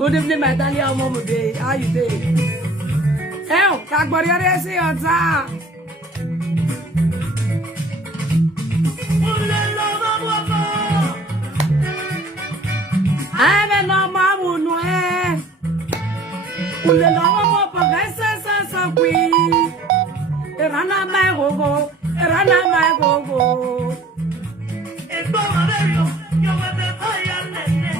Good evening, my darling mom day. How you doing? Hey, Kagbori Oresi Ota. I'm a normal woman. Ule lowo mo pagasa sa kwi. Erana my gogo. Erana my gogo. Ebo mareyo, yo me fire nene.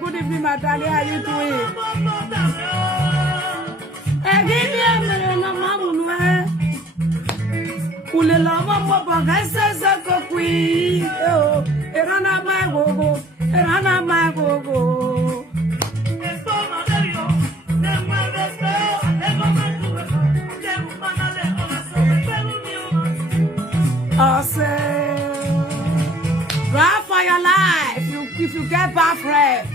Good evening, Natalia. How you doing? Give me a minute, Mama. Ule lava mo bagay sa kokwi. Erana my gogo. Erana my gogo. Run for your life. If you get bad friend,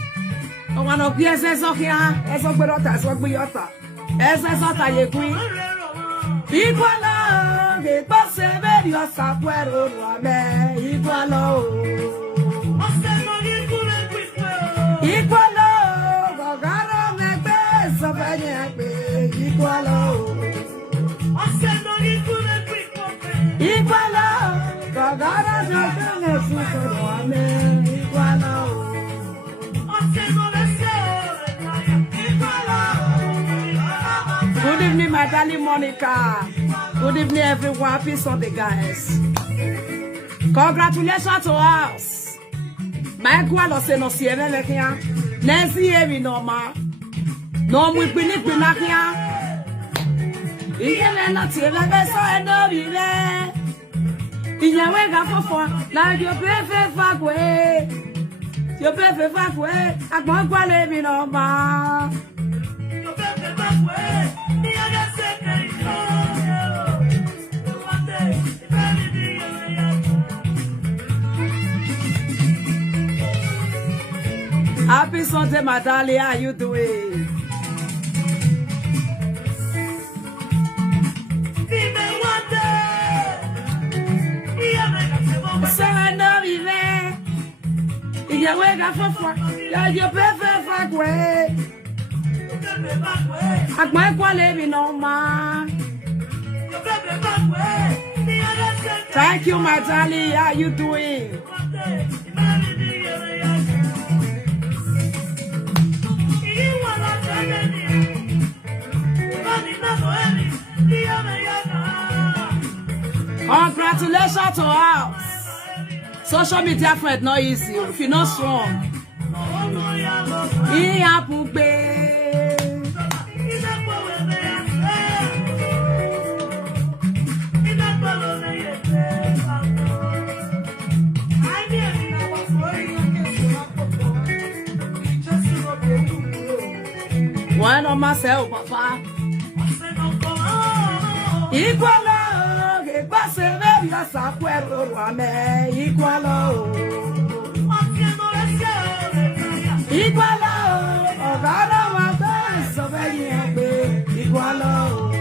I want to be as a here, as a berota, as a buyota, as a sota yegui. Equal love, it was a very software or me, equal love. Equal love, God of my best of any equal love. Equal love, God of my best of any equal love. Good evening, my darling Monica. Good evening, everyone. Peace on the guys. Congratulations to us. My gualo se no sieve lekia. Nancy evi normal. No mu pini pinakia. Iyele no tieve beso eno vive. Iyawe gafofo. Na yo pefe fakwe. Yo pefe fakwe. Agbon gualo evi normal. Yo pefe fakwe. Happy Sunday, my darling. How you doing? Thank you, my darling. How you doing? Congratulations to us. Social media friend not easy. If you're not strong, one on myself, Papa. Equal love, it was a very software, equal love. Equal love, oh God, our best, so very happy, equal love.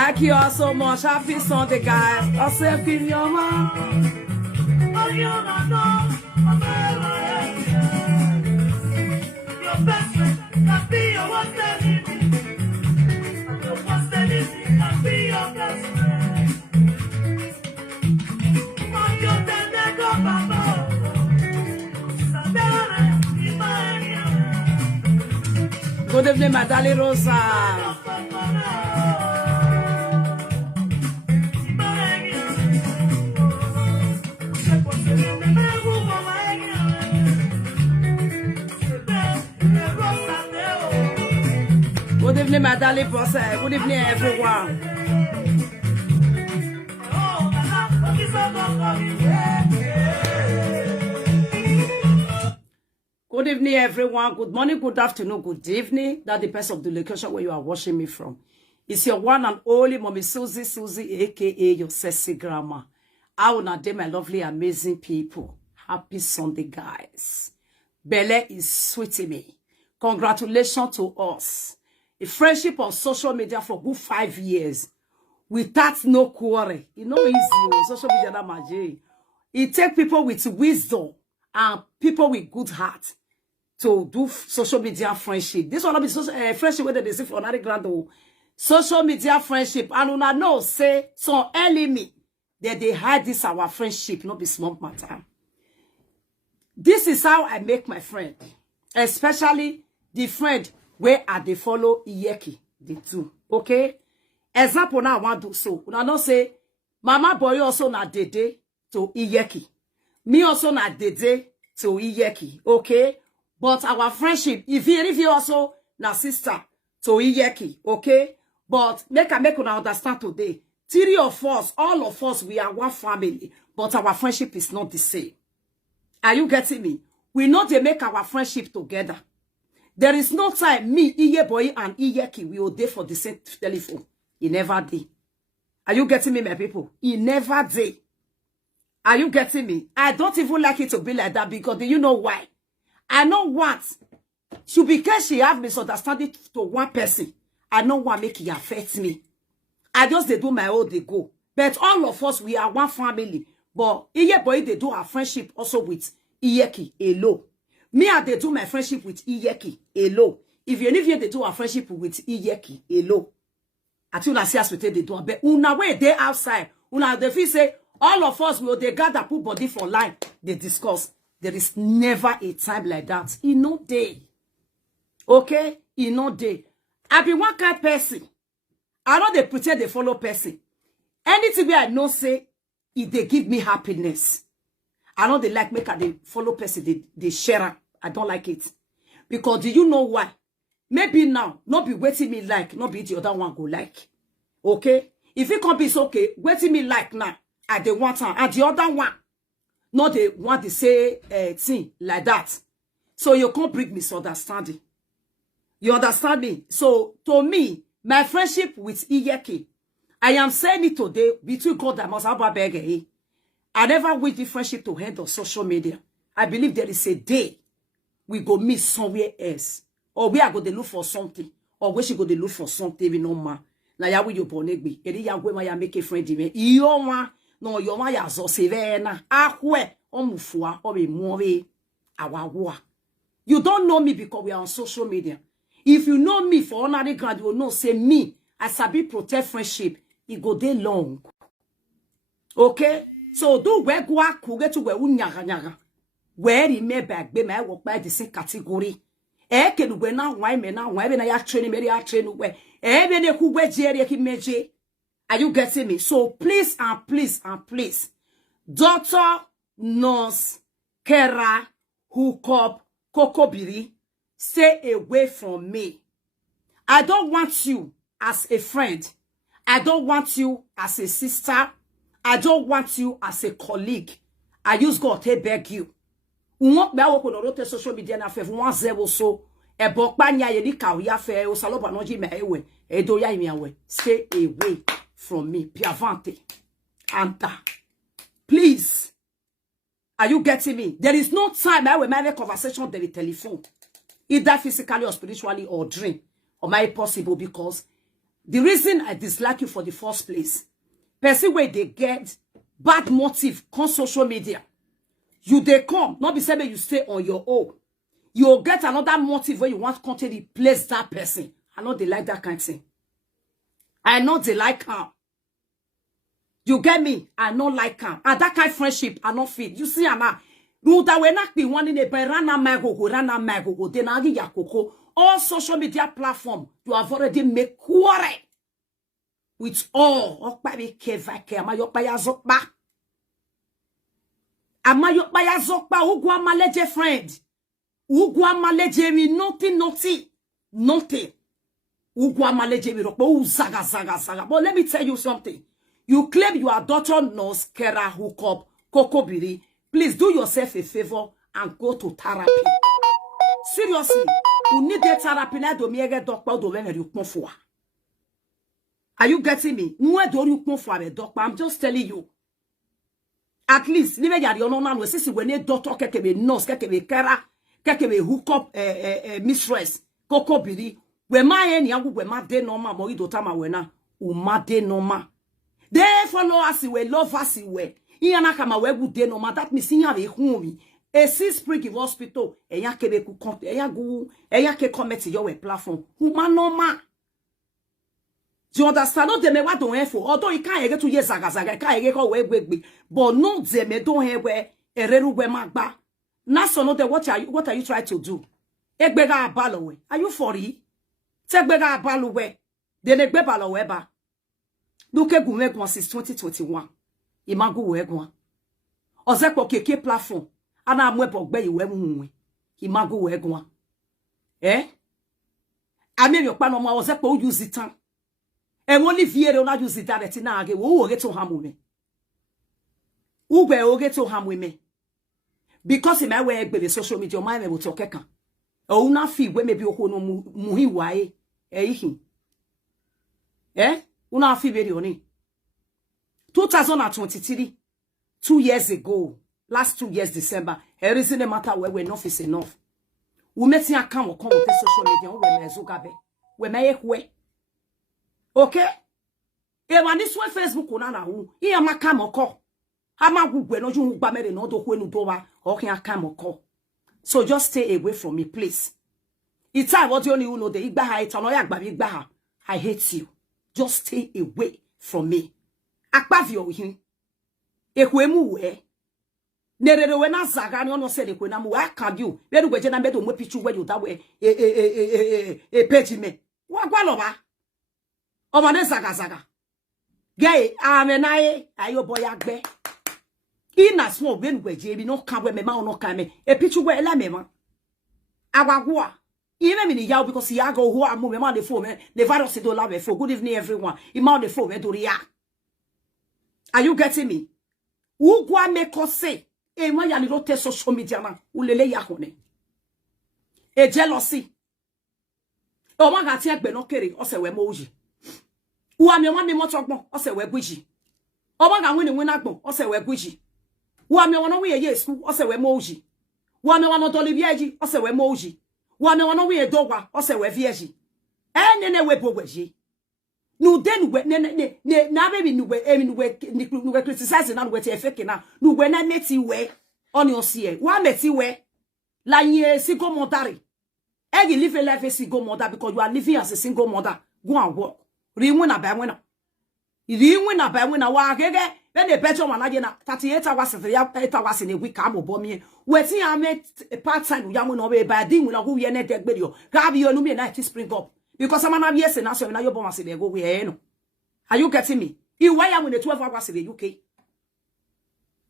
Thank you all so much. Happy Sunday, guys. I'll say, give your mom. Your best friend can be your worst enemy. And your worst enemy can be your best friend. On your tender go, Baba. Good evening, Madali Rosa. Good evening, Madali Rosa. Good evening, everyone. Good evening, everyone. Good morning, good afternoon, good evening. That depends on the location where you are watching me from. It's your one and only Mommy Susie, aka your sexy grandma. I will not day my lovely, amazing people. Happy Sunday, guys. Bele is sweeting me. Congratulations to us. A friendship on social media for good 5 years. Without no quarrel. You know easy. Social media that magic. It takes people with wisdom and people with good heart to do social media friendship. This one will be social, friendship whether they say for another grand or social media friendship. And una know say some enemy that they hide this our friendship, not be small matter. This is how I make my friend, especially the friend where I they follow Iyeki, the two. Okay? Example now I want to do so. Una know say Mama Boy also na dede to Iyeki. Me also na dede to Iyeki. Okay? But our friendship, if you also na sister to Iyeki, okay? But make una understand today. 3 of us, all of us, we are one family. But our friendship is not the same. Are you getting me? We know they make our friendship together. There is no time me, Iyeboy, and Iyeki will day for the same telephone. He never did. Are you getting me, my people? He never did. Are you getting me? I don't even like it to be like that because do you know why? I know what. So because she have misunderstanding to one person, I know what make it affect me. I just they do my own, they go. But all of us, we are one family. But Iyeboy, they do our friendship also with Iyeki alone. Me and they do my friendship with Iyeki alone. If you they do our friendship with Iyeki alone. I think I see us with they do. But una way they outside. Una they feel say all of us will they gather put body for line. They discuss. There is never a time like that. In no day. Okay? In no day. I be one kind person. I know they pretend they follow person. Anything where I know say, if they give me happiness. I know they like make they follow person, they share. I don't like it. Because do you know why? Maybe now, not be waiting me like, not be the other one go like. Okay? If it can't be so okay, waiting me like now, at the one time, and the other one, not they want to say thing like that. So you can't bring misunderstanding. You understand me? So to me, my friendship with Iyeki, I am saying it today between God and Masaba Bege. I never wish the friendship to end on social media. I believe there is a day we go meet somewhere else. Or we are going to look for something. Or we should go to look for something we no ma. Na ya we you bonegbe. Eri ya gwe ma ya make a friend me. Iyo wa no yo ma ya zo sevena. Ahwe omufua o be muwe awawa. You don't know me because we are on social media. If you know me for ordinary ground, you will know say me as I be protect friendship. It go day long. Okay? So do we go get to where unyaga. Where he may back be my work by the same category. Can we now why me now why when I training me training where even a who wear jerry meje. Are you getting me? So please and please and please, doctor, nurse, Kera, hook up, Kokobiri, stay away from me. I don't want you as a friend. I don't want you as a sister. I don't want you as a colleague. I use God to beg you. Unwok be awoko no rote social media na fe 10 so e bokpa nya ye ni ka ya fe o saloba no ji me ewe e do ya mi awe. Stay away from me. Piavante. Anta. Please. Are you getting me? There is no time I will have a conversation on the telephone. Either physically or spiritually or dream. Or might possible because The reason I dislike you for the first place, person where they get bad motive on social media. You they come, not be saying you stay on your own. You'll get another motive where you want to replace that person. I know they like that kind of thing. I know they like her. You get me? I not like her. And that kind of friendship, I not fit. You see, Anna. Ruda we not be one in a rana mago, then agi yakoko. All social media platform, you have already made quarrel with all. Okbabi kevake, amayokbaya zokba. Amayokbaya zokba, ugwa maleje friend. Ugwa maleje mi nothing. Ugwa maleje mi rokbo zaga. But let me tell you something. You claim you are daughter nurse, Kera, hookup, Kokobiri. Please do yourself a favor and go to therapy. Seriously, you need a therapy. Are you getting me? I'm just telling you. At least, when a doctor nurse, Kera, hookup mistress, Kokobiri. We ma de normal mo idotama wena umade normal. They follow us we love us we. Iyana kama we good normal. That means in have a home. A spring of hospital. Eya kebe ku compte. Eya ke comment your platform. Uma normal. Do you understand? No de me wa don for. Although you can't get to yes zaga. Can't get we. But no de me don he we. Ereru we magba. Na so no de what are you trying to do? Egbega abalowe. Are you for it? Tegbega abaluwe. Denegbe balowe ba. Luke gume since 2021. Imagu wegwa. Ozekpo keke platform. Ana amwebo gbe iwe muwe. Imagu wegwa. Ame yokpa no ma ozekpo use it tan. E woni viere ona use it direct na age wo oge to hamume. Ugbe oge to hamume. Because in my way egbe social media my me wo to keka. O una fi we maybe okwo no muhi wae. Una fi very oni. 2023, 2 years ago, last 2 years December, there isn't a matter where enough is enough. We met in a come on the social media when mezugabe. We may we. Okay? E man this one Facebook na hu. E ama come oko. Ama gugwe no ju gba mere no do kwenu dowa. O kan come oko. So just stay away from me, please. It's time what you only know the igbaha itanoya agbabi igbaha. I hate you. Just stay away from me. Akpavio hin. Ekwemu we. Nerere we na zaga ni ono se de kwena mu. I can you. Bedu gweje na bedu mwe pichu we you that way. Page me. Wa gwa lo ba. O ma ne zaga. Gay amenaye ayo boy agbe. Ina small ben gweje bi no kan we me ma ono kan me. Pichu we la me ma. Agwagwa. Even me yaw because he go who am me on the phone, the virus do love for good evening everyone. He on the phone do react. Are you getting me? Who go make us say e ma ya ni rote social media na ulele ya hone. E jealousy. O ma ga ti egbe no kere o se we mo uji. Wa me moto gbon o se we gbuji. O ma ga wini wina gbon o se we gbuji. Wa me wono we ye school o se we mo uji. Wa me wono do libiaji o se we mo uji. Wane we dogwa o se we vieji ne we bogweji nu den we ne na baby nu we nu we criticize na we te fake na nu we na meti we on your see wa meti we la yin single mother you live a life as a single mother because you are living as a single mother go and work riwin na ba wena wa gege when the better one na 38 hours 3 hours in a week am bo me wetin am part time ya mo no be ba din na go we na degbe yo ga bi onu me na it spring up because am na yes na so na yo bo ma se dey go we no. Are you getting me? You why am in the 12 hours in the UK?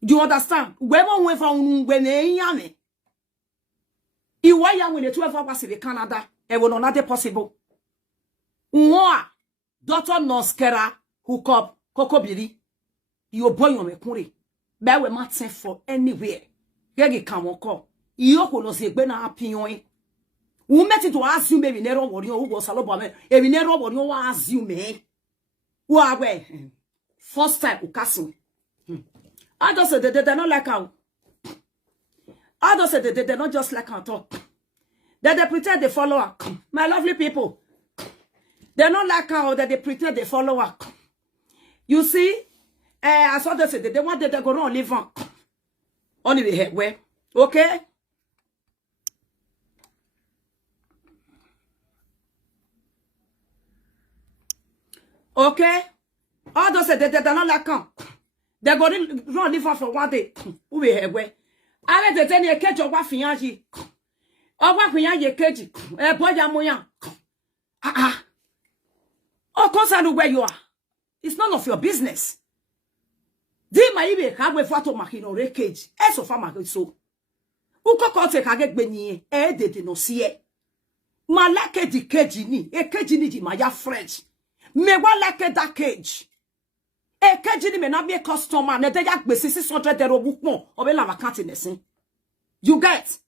Do you understand? We mo we from we na yan me. You why am in the 12 hours in Canada? E will not possible. Nwa Dr. Noskera hookup Kokobiri. You boy on me kuri. Be we matin for anywhere. Gege kan won ko. Iyo ko lo se gbe na apiyon. Wo meti to assume be ne ro wori o wo salobo me. E bi ne ro wori o wa assume. Wo agbe. First time ukaso. I just said they not like how. I just said they not just like how talk. They pretend they follow her. My lovely people. They not like her that they pretend they follow her. You see, I saw they say they want that they go on live on. Only the head where. Okay? Okay? All those say they not like her. They go run live on for one day. Who be head where? I let the ten year catch of what fianji. Or what fianji catch. Boy, yamoya. Oh, concern where you are. It's none of your business. Di ma ibe ka gbe fato makino rekage. Eso fa makiso. Uko kote ka get benye e de no sie. Ma like di cage ni. E cage ni di ma ya French. Me wa like that cage. E cage ni me na be customer na de ya gbe 600 euro bukpon. Obe la vacante nesin. You get?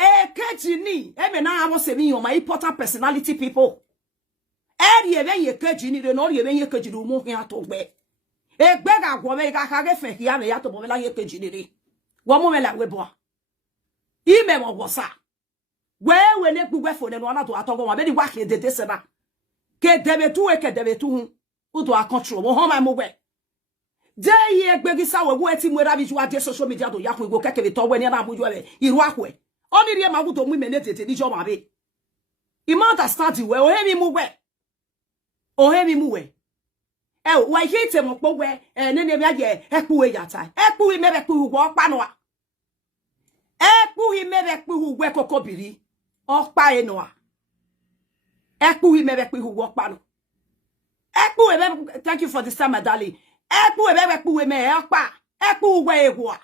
E cage ni e me na amo se mi on my important personality people. E ri ye cage ni de no ri ye cage du mo hin atogbe. E gbega gwo me ga ka ge fe ki ya me ya to bo me la ye cage ni re. Wo mo me la we bo. Ime mo go sa. We ne gbugbe fo ne no na to atogo wa be di wa ke dede se ba. Ke debe tu e ke debe tu hu. U to a control wo ho ma mo we. De ye gbegi sa we wo eti mo ra bi ju ade social media do ya ko go keke be to we ni na buju e iru akwe. Oni ri e ma gu to mu me ne tete ni jo ma be. Imanta start we o he mi mu we. O he mi mu we. E wa hite mo po we ne ne bi aje epu we yata. Epu we me be pu wo pa no a. Epu hi me be pu we kokobiri. Okpa e no a. Epu hi me be pu wo pa no. Epu we thank you for this time, my darling. Epu we me okpa. Epu we ewa.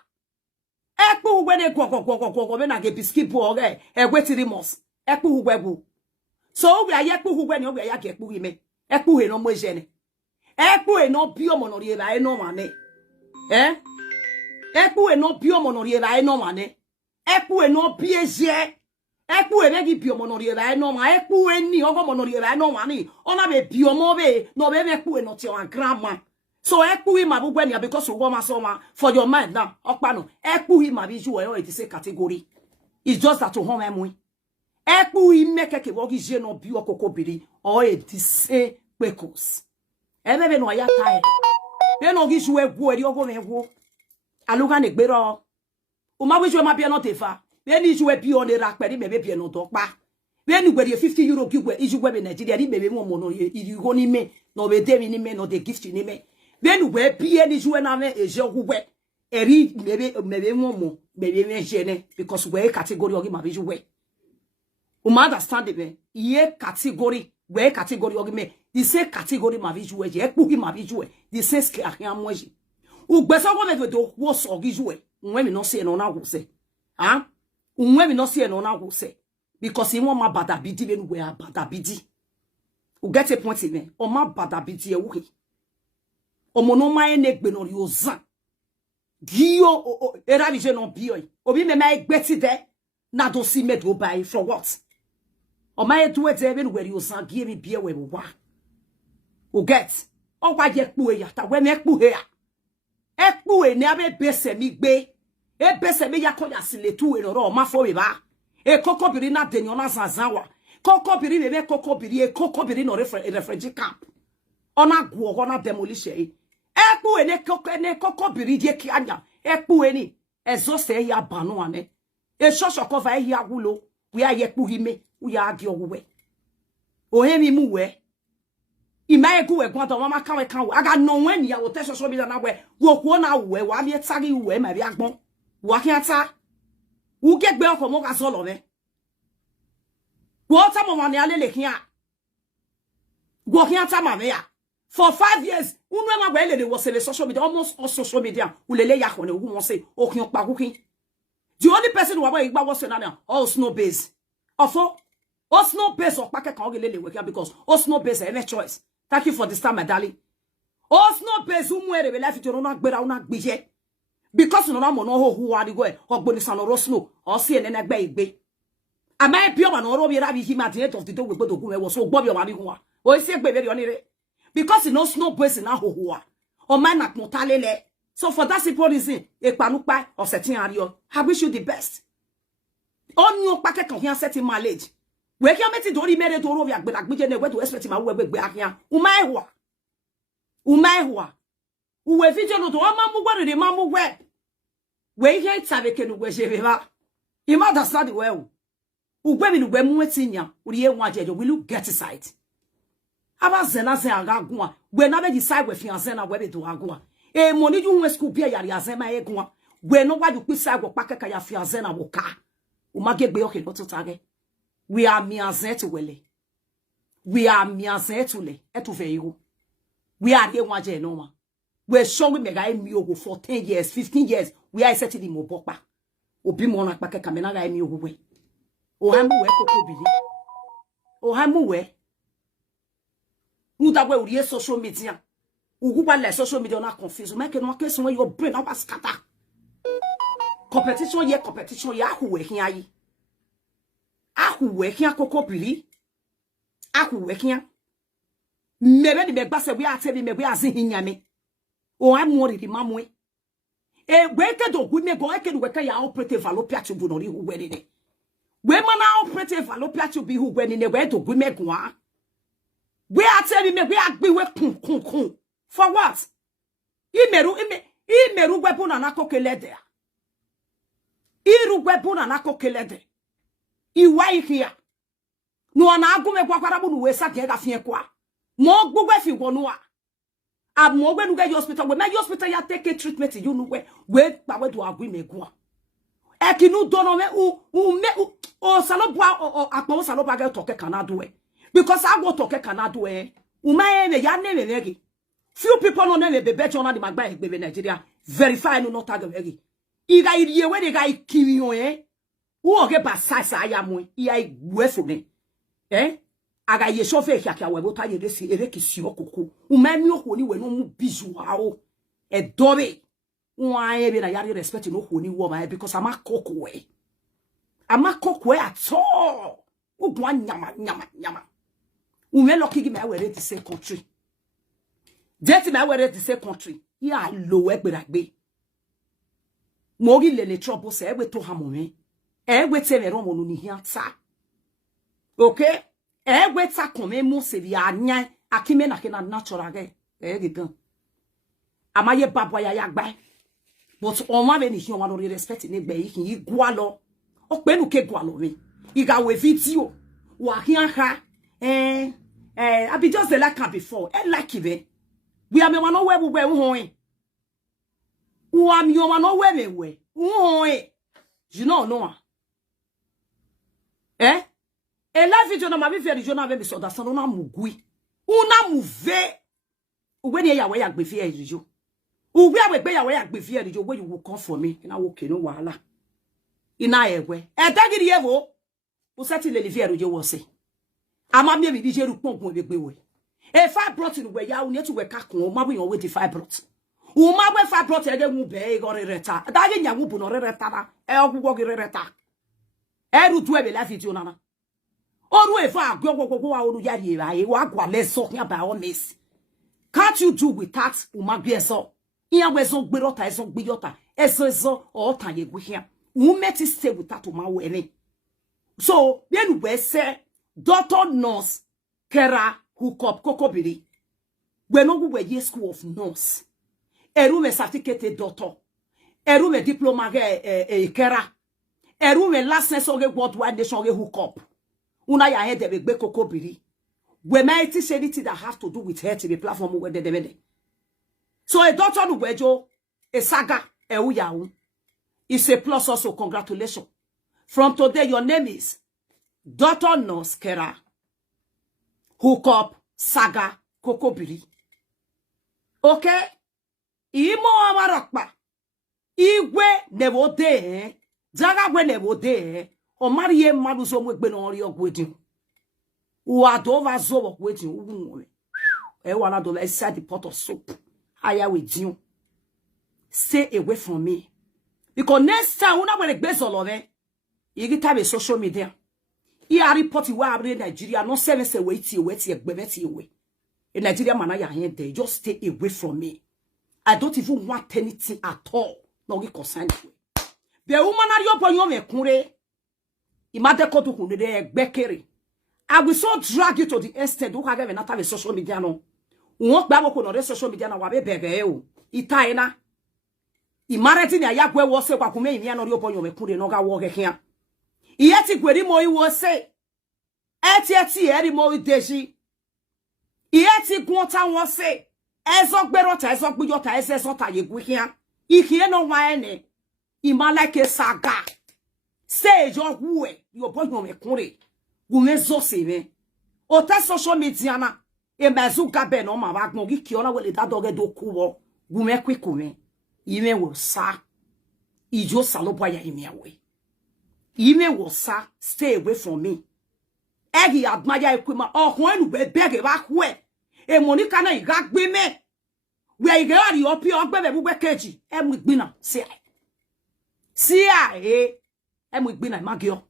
Epu we ne go be na ge biscuit bo ore. E gwetiri mos. Epu we bu. So we aye epu we ni o we ya ge epu hi me. Epu he no mo jene. Epu he no bio mo no ri ba e no mane. Epu he no bio mo no ri ba e no mane. Epu he no bieje. Epu he be bio mo no ri ba e no ma. Epu he ni ogo mo no ri ba e no mane. Ona be bio mo be no be epu he no ti on grandma. So epu he ma bu gwen because we ma so ma for your mind now. Okpa no. Epu he ma bi ju e it is a category. It's just that to home emu. Epu he make ke wo gi je no bio kokobiri or e dise pekos. Ebe no ya tai. Be no gi ju egwu eri ogo megwu. Aluga ne gbero. O ma wi ju ma bia no tefa. Be ni ju e bi o ne ra peri me be bia no to pa. Be ni gwere 50 euro gi gwe iju gwe be Nigeria ri be mo no ye iri go ni me no be de ni me no de gift ni me. Be ni gwe bi ni ju na me eje ogwe. Eri mebe mo be me jene because we category ogi ma bi ju we. O ma understand be ye category we category ogi me. The same category ma viju e je epu hi ma viju e the same ske ahia moji u gbesa go me do wo so giju e nwe mi no se no na wo se ah nwe mi no se no na wo se because he won ma bada bidi be nu we bada bidi u get a point me o ma bada bidi e wo he o mo no ma ene gbe no ri ozan giyo era bi je no bi o obi me ma egbeti de na do si me do buy for what o ma e do e de be nu we ri ozan gi mi bi e we wa o get o wa je pu e yata we me pu he a e pu e ni abe bese mi gbe e bese mi yakoya sile tu e ro ma fo we ba e kokobiri na denyo na zanzawa kokobiri me kokobiri e kokobiri no refugee camp ona gwo go na demolition e pu e ne kokobiri je ki anya e pu e ni ezo se ya banu ane e shosho cover e ya gulo we aye pu hime we ya agi owe o he mi mu we ima egu we gwado mama kan we kan we aga no wen ya wo teso so bi na we wo ku na we wa bi tagi we ma bi agbon wo kan ata wo gegbe oko mo ka so lo me wo ta mo ma ni alele kian wo kan ata ma me ya for 5 years unu ma gba ele wo se social media almost all social media ulele ya ko ne wo se o kian pa kukin the only person who wa igba wo se na all snow base ofo o snow base o pa ke kan o gelele we because o snow base any choice. Thank you for this time, my darling. Oh, snow base umwere be life to na gbera una gbije. Because no na mo no ho hu wa di go e ogboni san ro snow o si ene na gba igbe. Ama e bi o ma no ro bi ra bi him at the end of the day we gbodo gun e wo so gbo bi o ma bi gun wa. O si egbe be ri onire. Because no snow base na ho hu wa. O ma na kun ta lele. So for that simple reason, e panupa of setting ario. I wish you the best. On your packet kan hian setting mileage. We kia meti dori mere doro vya gbe ne we to expect ma we gbe ahia. Umaihwa. Uwe video no to mamu gwa de mamu we. We here tabe ke no gwe shebeba. You understand well. Ugwe mi no gwe mu etinya. Uri e nwa jejo will you get sight. Aba zena ze agagwa. We na be decide we fiance na we be do agwa. E money ju nwe school bia yari azema e gwa. We no gwa ju pisa agwa pakeka ya fiance na woka. Umage gbe yoke no to tage. We are miazetu wele. We are miazetu le. Etu veigo. We are the one genoma. We're showing me guy mi ogo for 10 years, 15 years. We are setting the mobokpa. Obi mona pake kamena guy mi ogo we. O hamu we koko bili. O hamu we. Uda we uriye social media. Uguba le social media na confuse. Make no case when your brain na scatter. Competition ye ahuwe hiayi. Ahuwe hia koko bili. Ahuwe hia. Mebe di megba se we atebi me we azi hinyame. O amori di mamwe. E weke do gwi me go eke do weke ya operate fallopian tube no ri hu gweni ne. We mana operate fallopian tube hu gweni ne we do gwi me go a. We atebi me we agbi we kun. For what? Imeru webu na nakokelede. Iru webu na nakokelede. Iwa ihia. No ana agume kwa kwarabu nu we sa ke ga fie kwa. Mo gbogbo fi wonu a mo gbe nu ge hospital we me hospital ya take treatment you nu we pa we do agui megun e kinu do no me o salobo apon salobo ge to ke Canada we because I go to ke Canada we ma me ya ne me few people no ne be bet on the magba egbe Nigeria verify no tag we iga iriye we de ga ikiri on wo ge ba sa ya mo ya igwe fo me aga ye chauffeur kia we bota ye desi ereki si okoko umami okoni we no mu bizu ao e dobe wa ye be na yari respect no okoni wo ma because amakoko we at all ugwa nyama ume lucky gi me we ready say country date me we ready say country ya lo we gberagbe mo ri le trouble say we to hamome we te me ro mo no ni hiata okay weta kome mu se bi anya akime na ke na natural ge gigan amaye babwa ya yagba but on ma be ni hi o ma no respect ni gbe yi igwa lo o pe nu ke gwa lo mi iga we video wa hi aha I be just like can before like ibe we am one no we bu ho wa mi o ma no we ho you know et la video na ma bi faire journal avec so da so na mugui una mouve we ni ya we ya gbe fi erijo uwe agbe ya we ya gbe fi erijo we you will come for me na wo ke no wahala ina ewe e dagiri evo o seti le fi erijo wo se ama mi bi je ru ponpon be gbe we e fibroid ni we ya o ni tu we ka kun o ma bo yan we di fibroid o ma gbe fibroid e ge mu be e go rereta da ge nya mu bu no rereta na e ogugwo ge rereta e ru tu e be la video na Oru efa agwogwogwo wa oru yari e wa gwa leso nya ba honest. Can't you do with that umagbe eso? Iya wezo gberota eso gbiyota. Eso o tan ye gwe hia. Umeti stay with that uma we ni. So, bien we say doctor nurse kera hook up kokobiri. We no we ye school of nurse. Eru me certificate doctor. Eru me diploma kera. Eru me license oge worldwide nation oge hook up. Una ya head de be kokobiri. We might say anything that have to do with her to the platform where they. So a doctor no wejo, a saga, a uyaun. It's a plus also, congratulations. From today, your name is Dr. Nurse Kera. Hook up, saga, kokobiri. Okay? Imo amarokpa. Igwe nebo de, jaga we nebo de, o mariye maluzo mwekbe no ori ogwedin. Uadova zo ogwedin, ugunwe. Wana dola inside the pot of soup. Higher with you. Stay away from me. Because next time, when I will be solve, you get time social media. You are reporting where in Nigeria, no service away to away. In Nigeria, man, I am there. Just stay away from me. I don't even want anything at all. No, you concerned. The woman are your boy, you kure. Imade kotu kunde bekere. I will so drag you to the extent who can not have a social media no. Won't be able to social media na wabe bege o. Itaina. Imareti ni ayakwe wose kwa kume imi anori oponyo mekure no ga woge kia. Iyeti kweri mo iwose. Eti eri mo ideji. Iyeti kwota wose. Ezokberota ezokbujota ezesota yegwe kia. Ikie no waene. Imalike saga. Say jo wuwe yoponyo mekure. Gumezo sebe. Ota social media na. Emezu gabe no ma bagmo gi kiona wele da doge do kuwo. Gume kwikume. Ime wo sa. Ijo salopa ya ime awe. Ime wo sa. Stay away from me. Egi admaya ekwima. Ohun enu bege ba kwe. E monika na igagbe me. We igari opi ogbebe bugbe keji. Emu igbina. Sia emu igbina magio.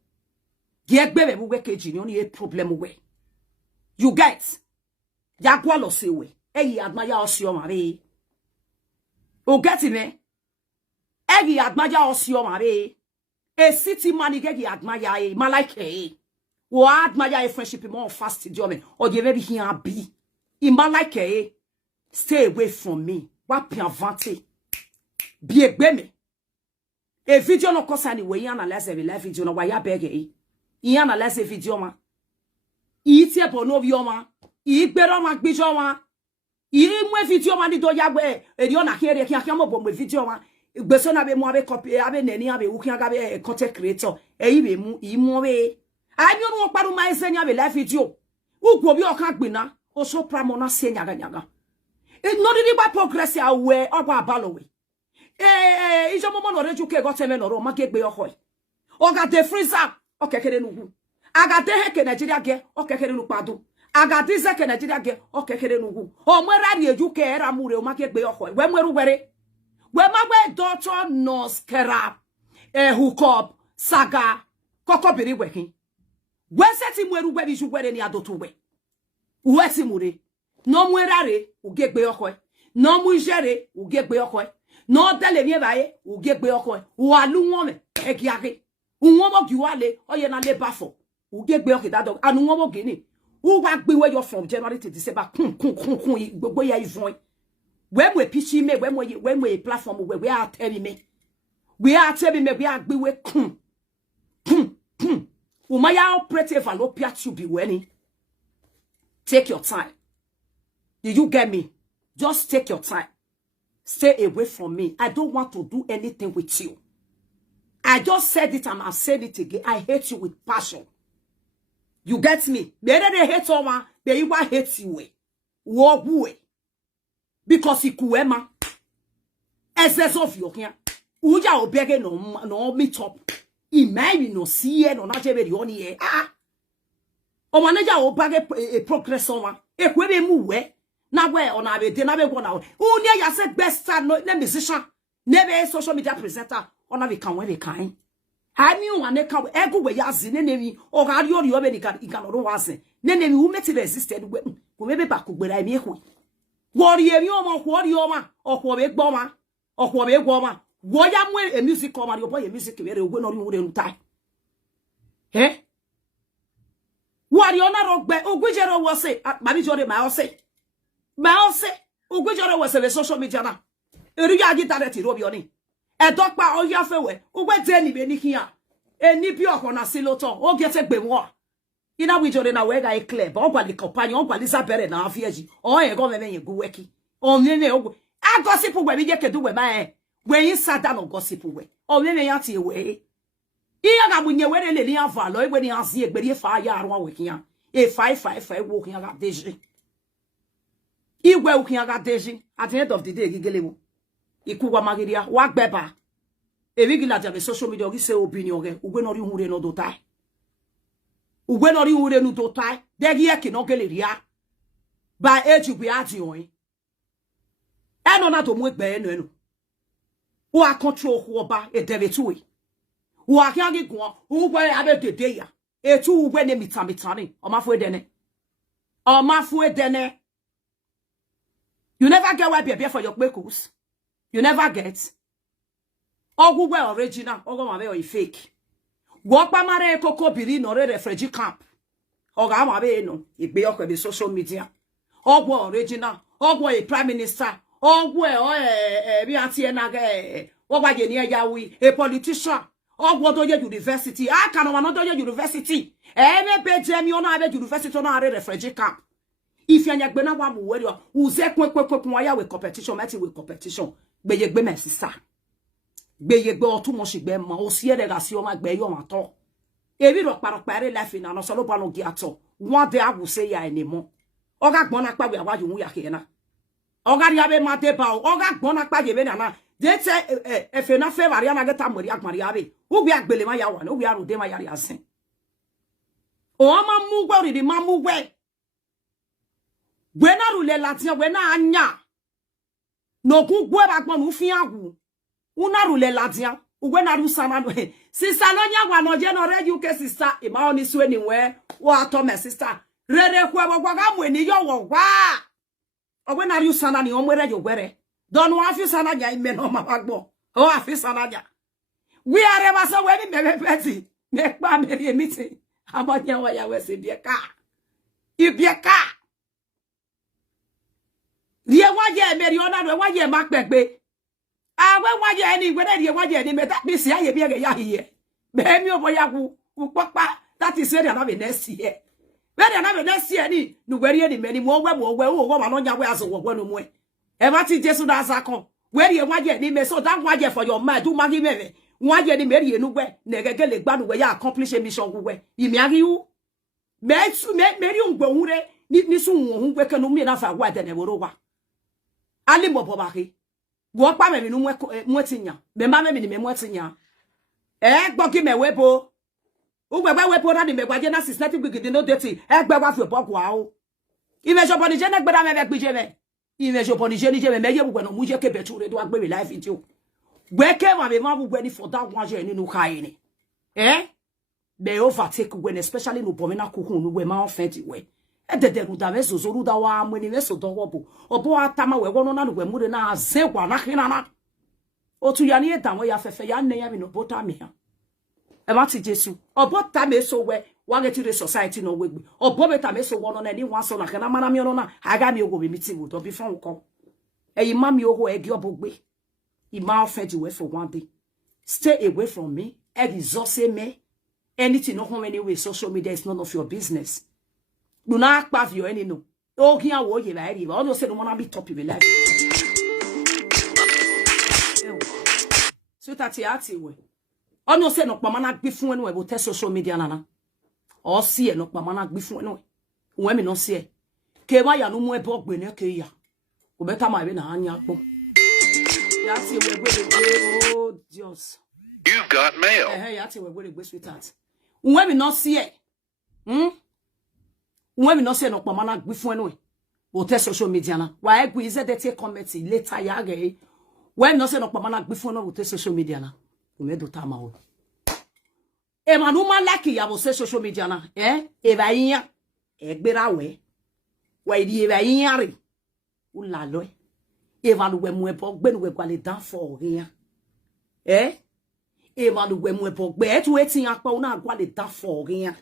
Giebebe bugbe keji ni oni a problem we. You get. Yagwa lo sewe. Egi admaya osio mare. O get me? Egi admaya osio mare. A city money gegi admaya e malaike. Wo admaya e friendship more fast diome. Or the very here be. I malaike. Stay away from me. What pi avante. Bi egbe me. E video no kosa ni we analyze every live video no wa ya bege e. I analyze video ma. Iti e bono bi o ma. Igbero ma gbijo ma. Mwe video ma ni do yagbe eri ona kere ki mo bo mwe video ma gbeso na be mu abe copy abe neni abe uki aga be content creator eyi be mu imu be anyo no paru ma esenya be live video ugwo bi oka gbina o so pramo na se nyaga nyaga no didi ba progress awe ogba abalowe ijo mo no reju ke go teme no ro ma ke gbe ohoi oga de freezer okekere nugu aga de heke Nigeria ge okekere nu padu agadize ke Nigeria ge okekere nugu o mwera ri eju ke era mure o make gbe ohoi we mweru were we magbe doctor nurse kera hook up saga kokobiri wekin we seti mweru gbe biju were ni adotu we we si mure no mwera re uge gbe ohoi no mu jere uge gbe ohoi no dele mi baye uge gbe ohoi wa lu won me egiage won mo giwale oye na le bafo uge gbe ohoi dadog anu won mo gini who wa gbe we from January to December kun gbogbo ya ivon when we pitch me when we platform we are telling me we are gbe we kun umaya operate fallopian tube weni. Take your time. Did you get me? Just take your time. Stay away from me. I don't want to do anything with you. I just said it and I'll say it again. I hate you with passion. You get me? They hate someone, they will hate you. Wo because ikuema. Excess of your here. Uja obege no meet up. Imagine no see no na jebe oni e. O manager obage a progress someone. Ekwebe mu we. Na we ona be de na be go na. Unia ya say best no musician. Never social media presenter. Ona be kan we be kan. Ani wane ka ego we yazi nenemi o ga ri ori obe ni ka no wase nenemi who met resisted we mebe ba ko gbera mi ehwe wori emi omo ko ori oma okwo be gboma okwo be gboma wo ya mu e music o ma ri obo ye music we re ogwe no ri wure ntai wori ona ro gbe ogwejero wo se ma bi jore ma o se ogwejero wo se le social media na eri ya agita ti ro bi oni edokpa oya fewe ugbe de ni be ni kian eni bi okona siloton o gete gbe won ina wi jore na we ga e clear ba ogwa le company ogwa lisabere na afieji o e go meme yen gu weki o meme ogwo a gossip we bi je kedu we ma we yin sada no gossip we o meme yan ti we iya ga munye we le ni afa lo egbe ni ansi egberi fa ya arun we kian e 555 wo kian ga deji igwe wo kian ga deji at the end of the day gigele mo iku wa magiria wa gbeba evigila jabe social media ogi se opinion ge ugwe no ri hure no do tai ugwe no ri hure no do tai de gi eke no gele ria ba eju bi ati oyin eno na to mu egbe enu wa control ho oba e debe tuwe wa ki agi gun ugwe abe dede ya etu ugwe ne mitani o ma fu edene you never get where be for your kpekus. You never get. Ogugwe original, ogo mabe o fake. Wokpa mare koko biri no re refugee camp. Oga ma be no. Igbe yo be social media. Ogwo original. Ogwo a prime minister. Ogwo bi ati na ge. Ogwa je ni yawi a politician. Ogwo to ye university. I can no to ye university. Eme be je mi ona be university na are refugee camp. If you nyagbe na wa mu wori o, uze kwekwe ya we competition, meti we competition. Gbe ye gbe me sister. Gbe ye gbe o tu mo si gbe ma o si ere ga si o ma gbe yo ma to. Ebi ro parapare life na no so lo ba no gi ato. One day I will say ya anymore. Oga gbon na pa we awa yu ya ke na. Oga ri abe ma te ba o. Oga gbon na pa je be na na. De te efe na fe varia na geta mori agmari abe. U bi agbele ma ya wa no bi aru de ma ya ri asin. O ma mu gbe ri di ma mu gbe. Gwe na rule latin gwe na anya. No ku gwe ba gbon u fi agu. Una rule latin. Ugwe na ru sana no. Sister no nya gwa no je no re UK sister. E ma oni su anywhere. Wa to me sister. Rere ku ebo gwa ga mu eni yo wo wa. Ogwe na ru sana ni o mwere jo gwere. Don wa fi sana ja ime no ma gbo. O afi sana ja. We are ever so we ni me peti. Me pa me ri meeting. Abanya wa ya we se bie ka. Ibie ka. Rie waje meri ona do waje makpegbe. Awe waje ni gwere rie waje ni meta bi si aye bi ya hiye. Be mi obo ya ku papa that is where na be next year. Where na be next year ni no gwere ni meni mo we wo ma no nya we aso wo no mu e. E ma ti Jesu da sakon. Where rie waje ni me so that waje for your mind do magi me. Waje ni meri enu gbe na gegele gbadu we ya accomplish a mission we. Imi ari u. Meri ungwe ni su hu gbe kanu mi na fa wa de ne woro wa. Ali mo bobaki. Wo pa me nu mwetinya. Be ma me ni me mwetinya. Gbogi me webo. Ugbe webo na ni me gwaje na systematic gidi no deti. Gbe wa fi bo kwa o. Ime jo boni je na gbe da me be je me. Ime jo boni je ni je me ye bugbe no mu je ke betu re do agbe me live video. Gbe ke wa me ma bugbe ni for that one je ni nu kai ni. Be overtake when especially no bomena kuku no we ma offend we. Edede ruda me zozo ruda wa amweni me so dowo bo obo atama we wono na no we mure na azegwa na hina na otu ya ni edan we ya fefe ya nne ya mi no bota mi ha e ma ti Jesu obo ta me so we wa get to society no we obo beta me so wono na ni wan so na kana mana mi ono na aga mi ogo me meeting wo do bi fon ko e ma mi ogo e gi obo gbe e ma offend we for one day stay away from me exhaust me anything no home anyway social media is none of your business. Do not pass your any no. Oh, here wo ye la ri. All you say no wanna be top of your life. So that ati we. All you say no pa mana gbe fun enu e bo te social media nana. O si e no pa mana gbe fun enu. Wo mi no si e. Ke ma ya no mu e bo gbe ne ke ya. O beta ma be na anya gbo. Ya ti we gbe oh Dios. You've got mail. Ya ti we gbe sweetheart. Wo mi no si e. When we no say no pamana gbe fun enu e o te social media na wa egwu ize de take comment later ya ge when no say no pamana gbe fun enu o te social media na o me do ta ma o e ma no ma like ya bo say social media na e ba yin e gbera we wa iri e ba yin ari o la lo e va lu we mu e bo gbe nu we gba le dan for rin e ma lu we mu e bo gbe e tu etin apa o na gba le dan for rin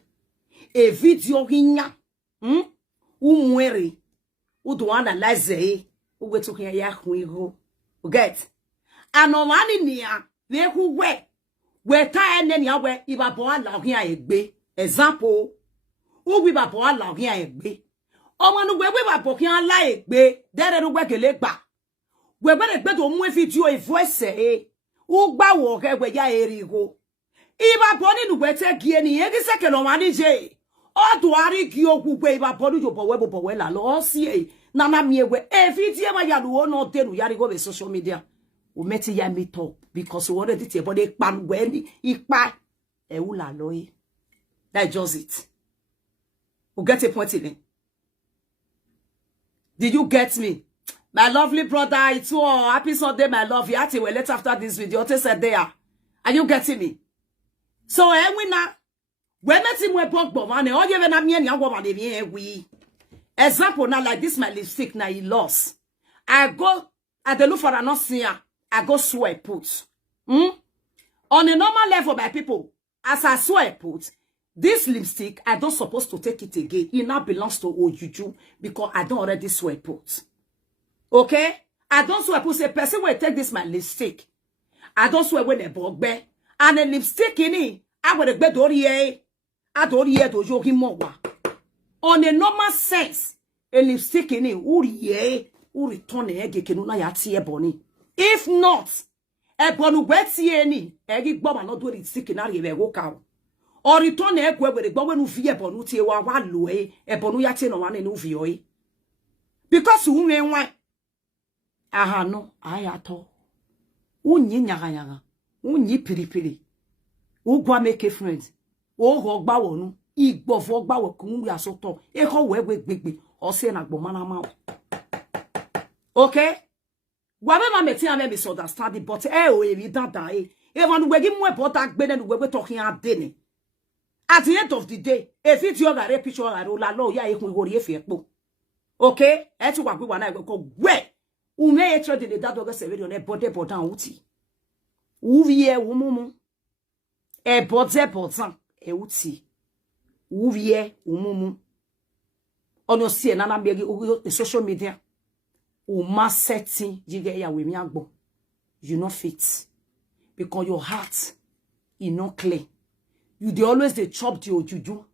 e video rin umwere udo analyze ugwetu kan ya hu ihu you get anomani nia we hu we ta ene nia we ibabo ala hin egbe example ugbi babo ala hin egbe omo nu we babo hin ala egbe dere nu gbe kele gba we gbe to mu video e voice ugba wo ke we ya erigo ibabo ni nu we te gie ni egi se ke no mani je o do ari ki ogugbe iba bodu jo bowe la lo si e na na mi ewe e fi ti e ma ya lu no tenu yari go be social media o meti ya meet up because we already ti e body pan we ni ipa e wu la lo yi that just it you get a point in. Did you get me? My lovely brother, it's all happy Sunday, my love. You have to wait after this video. What said there? Are you getting me? So, winner. When meeting we pogbo man, all you na me and woman dey we. Example now like this my lipstick now he lost. I dey look for another singer. I go swear put. On a normal level by people, as I swear put, This lipstick, I don't supposed to take it again. It now belongs to Ojuju because I don't already swear put. Okay? I don't swear put. Say, person will take this my lipstick. I don't swear when they bought be. And a lipstick in it, I would have bet Dorie. I don't hear to joke him more. On a normal sense, a lipstick in it, Uriye, return the egg, Kenuna Yati Ebony. If not, a bonu wetty any, eggy bomb and not do it stick in a walk out. Or return the egg where the bomb will fear bonuti or one lue, a bonu yatin or one in Uvioy. Because who may want? Aha, no, I at all. Unyi nyagayaga, unyi piri. Ugwa make a friend. O hogba wonu, igbo fogba wo kunwi asoto. E ho we gbegbe, o se na gbo mana ma. Okay? Wabe ma meti ame misunderstand but o evi dada e. E wan we gi mu e bota gbe ne we talking adene. At the end of the day, if it you gare picture gare la lo ya e kun hori e fi epo. Okay? E ti wa gbe wa na e ko we. Ume e trade de dado ga se video ne bode bodan uti. Uvie umumu. E bode bodan e uti. Uvie umumu. Ono si na na begi o social media. Uma setting jige ya we mi agbo. You not fit. Because your heart is not clean. You dey always dey chop the ojuju.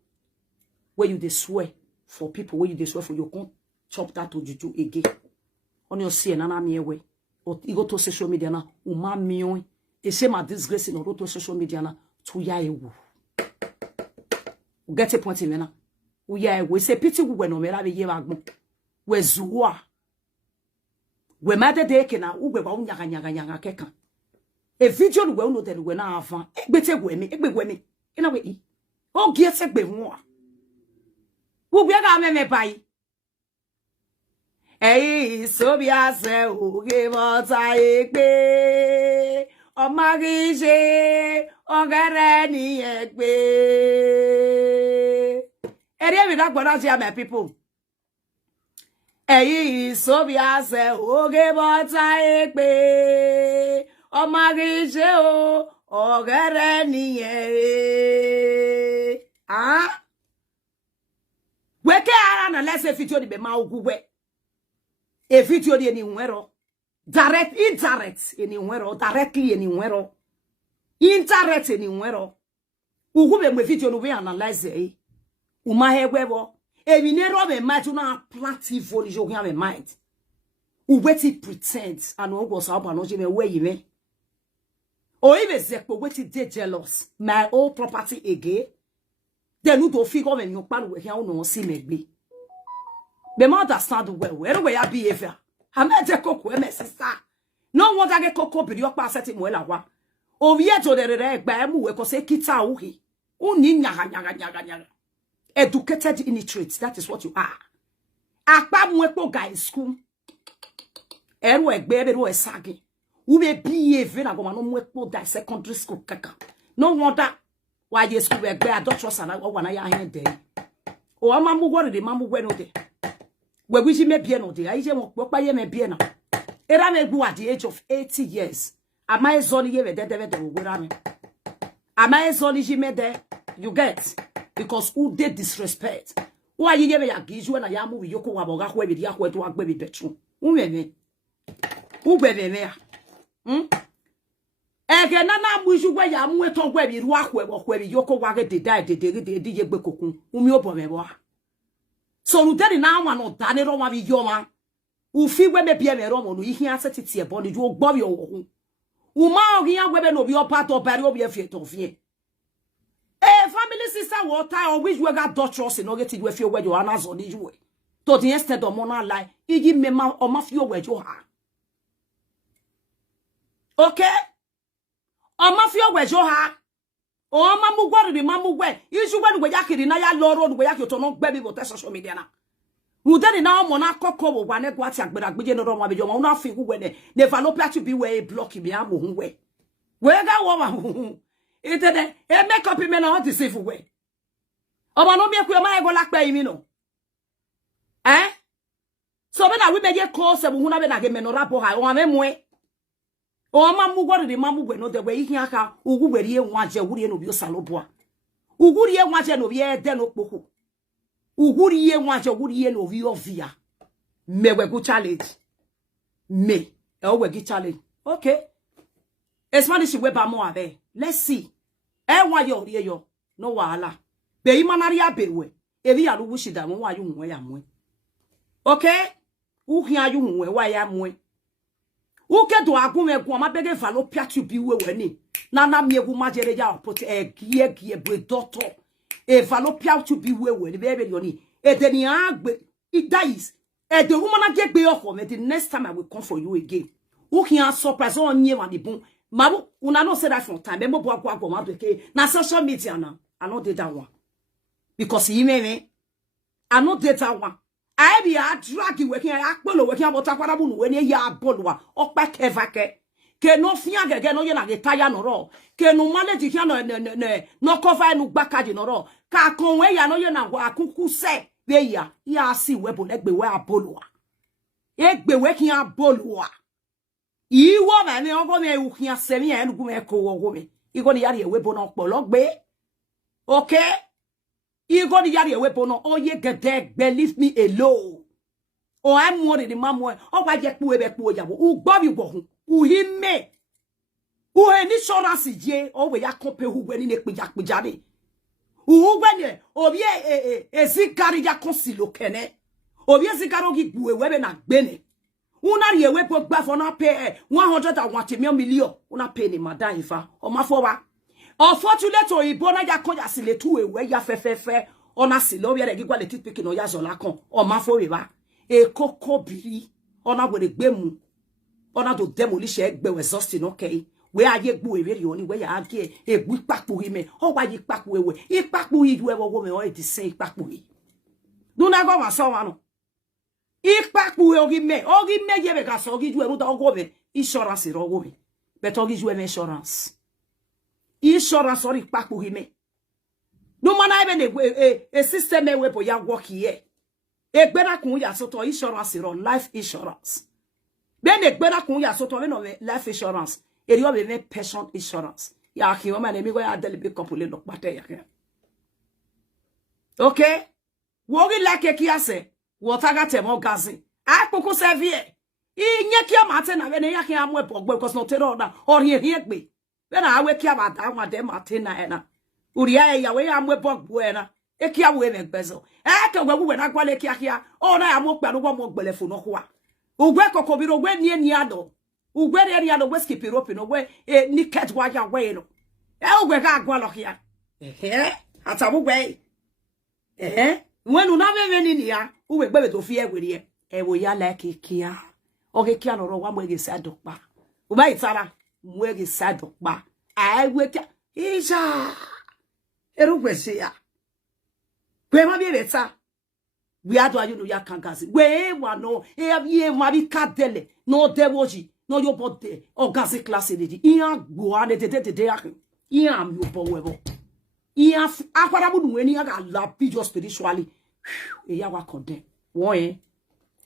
Where you dey swear for people, where you dey swear for you can't chop that ojuju again. Ono si na na mi ewe. O go to social media na uma mion. E say my disgrace in to social media na to ya ewu. You get a point in na. Uya we say pity we no mera be ye bagbo. We zuwa. We made de kena ugbe ba unyanga keka. E video we no de we na afa. Egbete gwe me. Ina we I. O gie se gbe hu a. Wo bia ga me bai. Ei so bia se o ge mo ta egbe. O magije o gere ni egbe. Ere mi da gboro ti my people. Eyi so bi ase oge bota epe o magije o ogere niye ah weke ara na lese video di be ma ogugwe e video di eni nwero direct indirect eni nwero directly eni nwero indirect eni nwero ugube me video no we analyze uma hegwebo Ebi ne robe mind na plenty for you have a mind. U weti pretend and o go sa ba no je me we yime. O even zekpo weti dey jealous my own property again. Then you do figure when you pan we here no see me gbe. Be ma understand well where we ya behavior. Ha me je koko e me sister. No want get koko bi your pa set mo la wa. O vie to de re gba mu we ko se kita wo hi. Uni nyaga. Educated illiterate, that is what you are. Akpa mwepo guy school. Eru egbe ro esage. Ube behave na go no mwepo guy secondary school kaka. No wonder why you school egbe adulterous and wana ya hen dey. O amamu go de mamu gwe no de. We wishi me bie no de. Aije mo pa ye me bie na. Era me gbu at the age of 80 years. Am I zoni ye we de we rame. Am I zoni ji me de? You get because who did disrespect? Why you give ya gizu na ya mu yoko wa boga hwe bi ya hwe to agbe bi betru. Umeme. Ubebe me ya. Ege na na mu ju gwe ya mu eto gwe bi ru ahwe bo hwe bi yoko wa ge de ye gbe kokun. Umi obo me bo. So nu tell na wa no dani ro wa bi yo ma. Ufi gwe me bia me ro mo no ihi aseti e bo ni ju ogbo bi owo. Uma ogi ya gwe be no bi o part of bari obi efie to fie. Family sister water or which we got doctors in order to do a few where you are not on the way. To the instead of mona lie, igi mema or mafio where you are. Okay? Or mafio where you are. Or mamu gwari the mamu where. You should went where yaki na ya loro where yaki to no baby but social media na. Udani now mona koko wane gwati akbera gbeje no roma bejo una fi hu wene. Never no to be where block me amu hu we. Where ga woman Itede e make up me na what is safe way. Oba no me ku ma ego lakpa yimi no. So be na we be je call se bu hu na be na ge me no rapo ha o ma mwe. O ma mu gwo de ma mu gwe no de we yi aka ugu gweri e nwa je wuri no bi o saloboa. uguri ye waje no vie de no poko uguri ye waje uguri ye no vie ovia me we go challenge me e o we gi challenge okay Spanish we ba mo abe let's see e wa yo ri yo no wahala be imanari abewe evi ya lu shida mo wa yu nwe ya mwe okay uhia yu nwe wa ya mwe uke do agume gu ma bege falopia tu bi we ni na miegu majere ya pot gie bredoto e falopia tu bi we ni be ni e de ni agbe it dies e de woman agbe yoko me the next time I will come for you again uhia surprise on nye wa di bon mabu una no say that from time mo bo agwa ma do ke na social media na I no did that one because you me I no did that one I be a drag working akpolo working about akwara bu no we ni ya bolwa okpa kevake ke no fia gege no ye na retire no ro ke no manage hia no cover no gbakaji no ro ka konwe ya no ye na akuku se we ya si webo legbe we abolwa egbe kin abolwa iwo ba mi ogo me uhia se mi en gu me ko wo me igo ni yari ewebo no polo gbe okay igo ni yari ewebo no oye gede gbe leave me alone o am more the mamwe o wa je pu ebe pu oja bo u gbo bi gbo hun uhime uheni insurance je o we ya kompe hugwe ni nepeja ni uhugwe ni obi ezikari ya konsilo kene obi ezikaro gi buwe webe na gbene una ri ewe po gba for na pay 100 million una pay ni madan ifa o ma fo wa unfortunately oyibo na ya koja sile tu ewe ya fefefe ona sile obi re gigwa le titpick no ya zola kan o ma fo we ba e kokobiri ona we gbe mu ona to demolish egbe we exhausting okay we aye gbu eweri oni we ya age egbu ipapo hime o wa yi papo ewe ipapo idu ewo wo me o di say ipapo yi do na go wa so wa no ipapo ogi me ye be ka so gi ju eru da ogo be insurance ro go be but ogi ju me insurance ori ipapo hime no mana ebe e system e we bo ya work here egbera kun ya so to insurance ro life insurance ben egbera kun ya so to we no life insurance eri o be me pension insurance ya ki o ma le mi go ya delibe couple lo pate ya okay wo ri like ki ase wo taga te mo gazi akoko sevie inye ki amate na we ne ya ki amu e pogbe because no tero na ori ehie gbe we na awe ki abata wa de mate na na uri ya we amu e pogbe na e ki awe me gbezo ke we na kwale ki akia o na amu pe no mo gbelefo no kwa ugwe kokobiro gwe ni ado ugwe re ado gwe skip rope no gwe ni ket wa ya we no ugwe ka agwa lo kia atabu gwe wenu na me ni ya uwe gbe to fi egwere wo ya like kia oge kia no ro wa mo ge sadokpa u ba itara mo ge sadokpa we kia isha erugwe se ya gwe ma bi beta we ado ayu no ya kankasi we wa no ye ma bi kadele no dewoji no yo bode ogasi class dedi iya gbo ane tete ya iya mi obo webo iya akwara budu weni ya ga la just spiritually e ya wa condemn won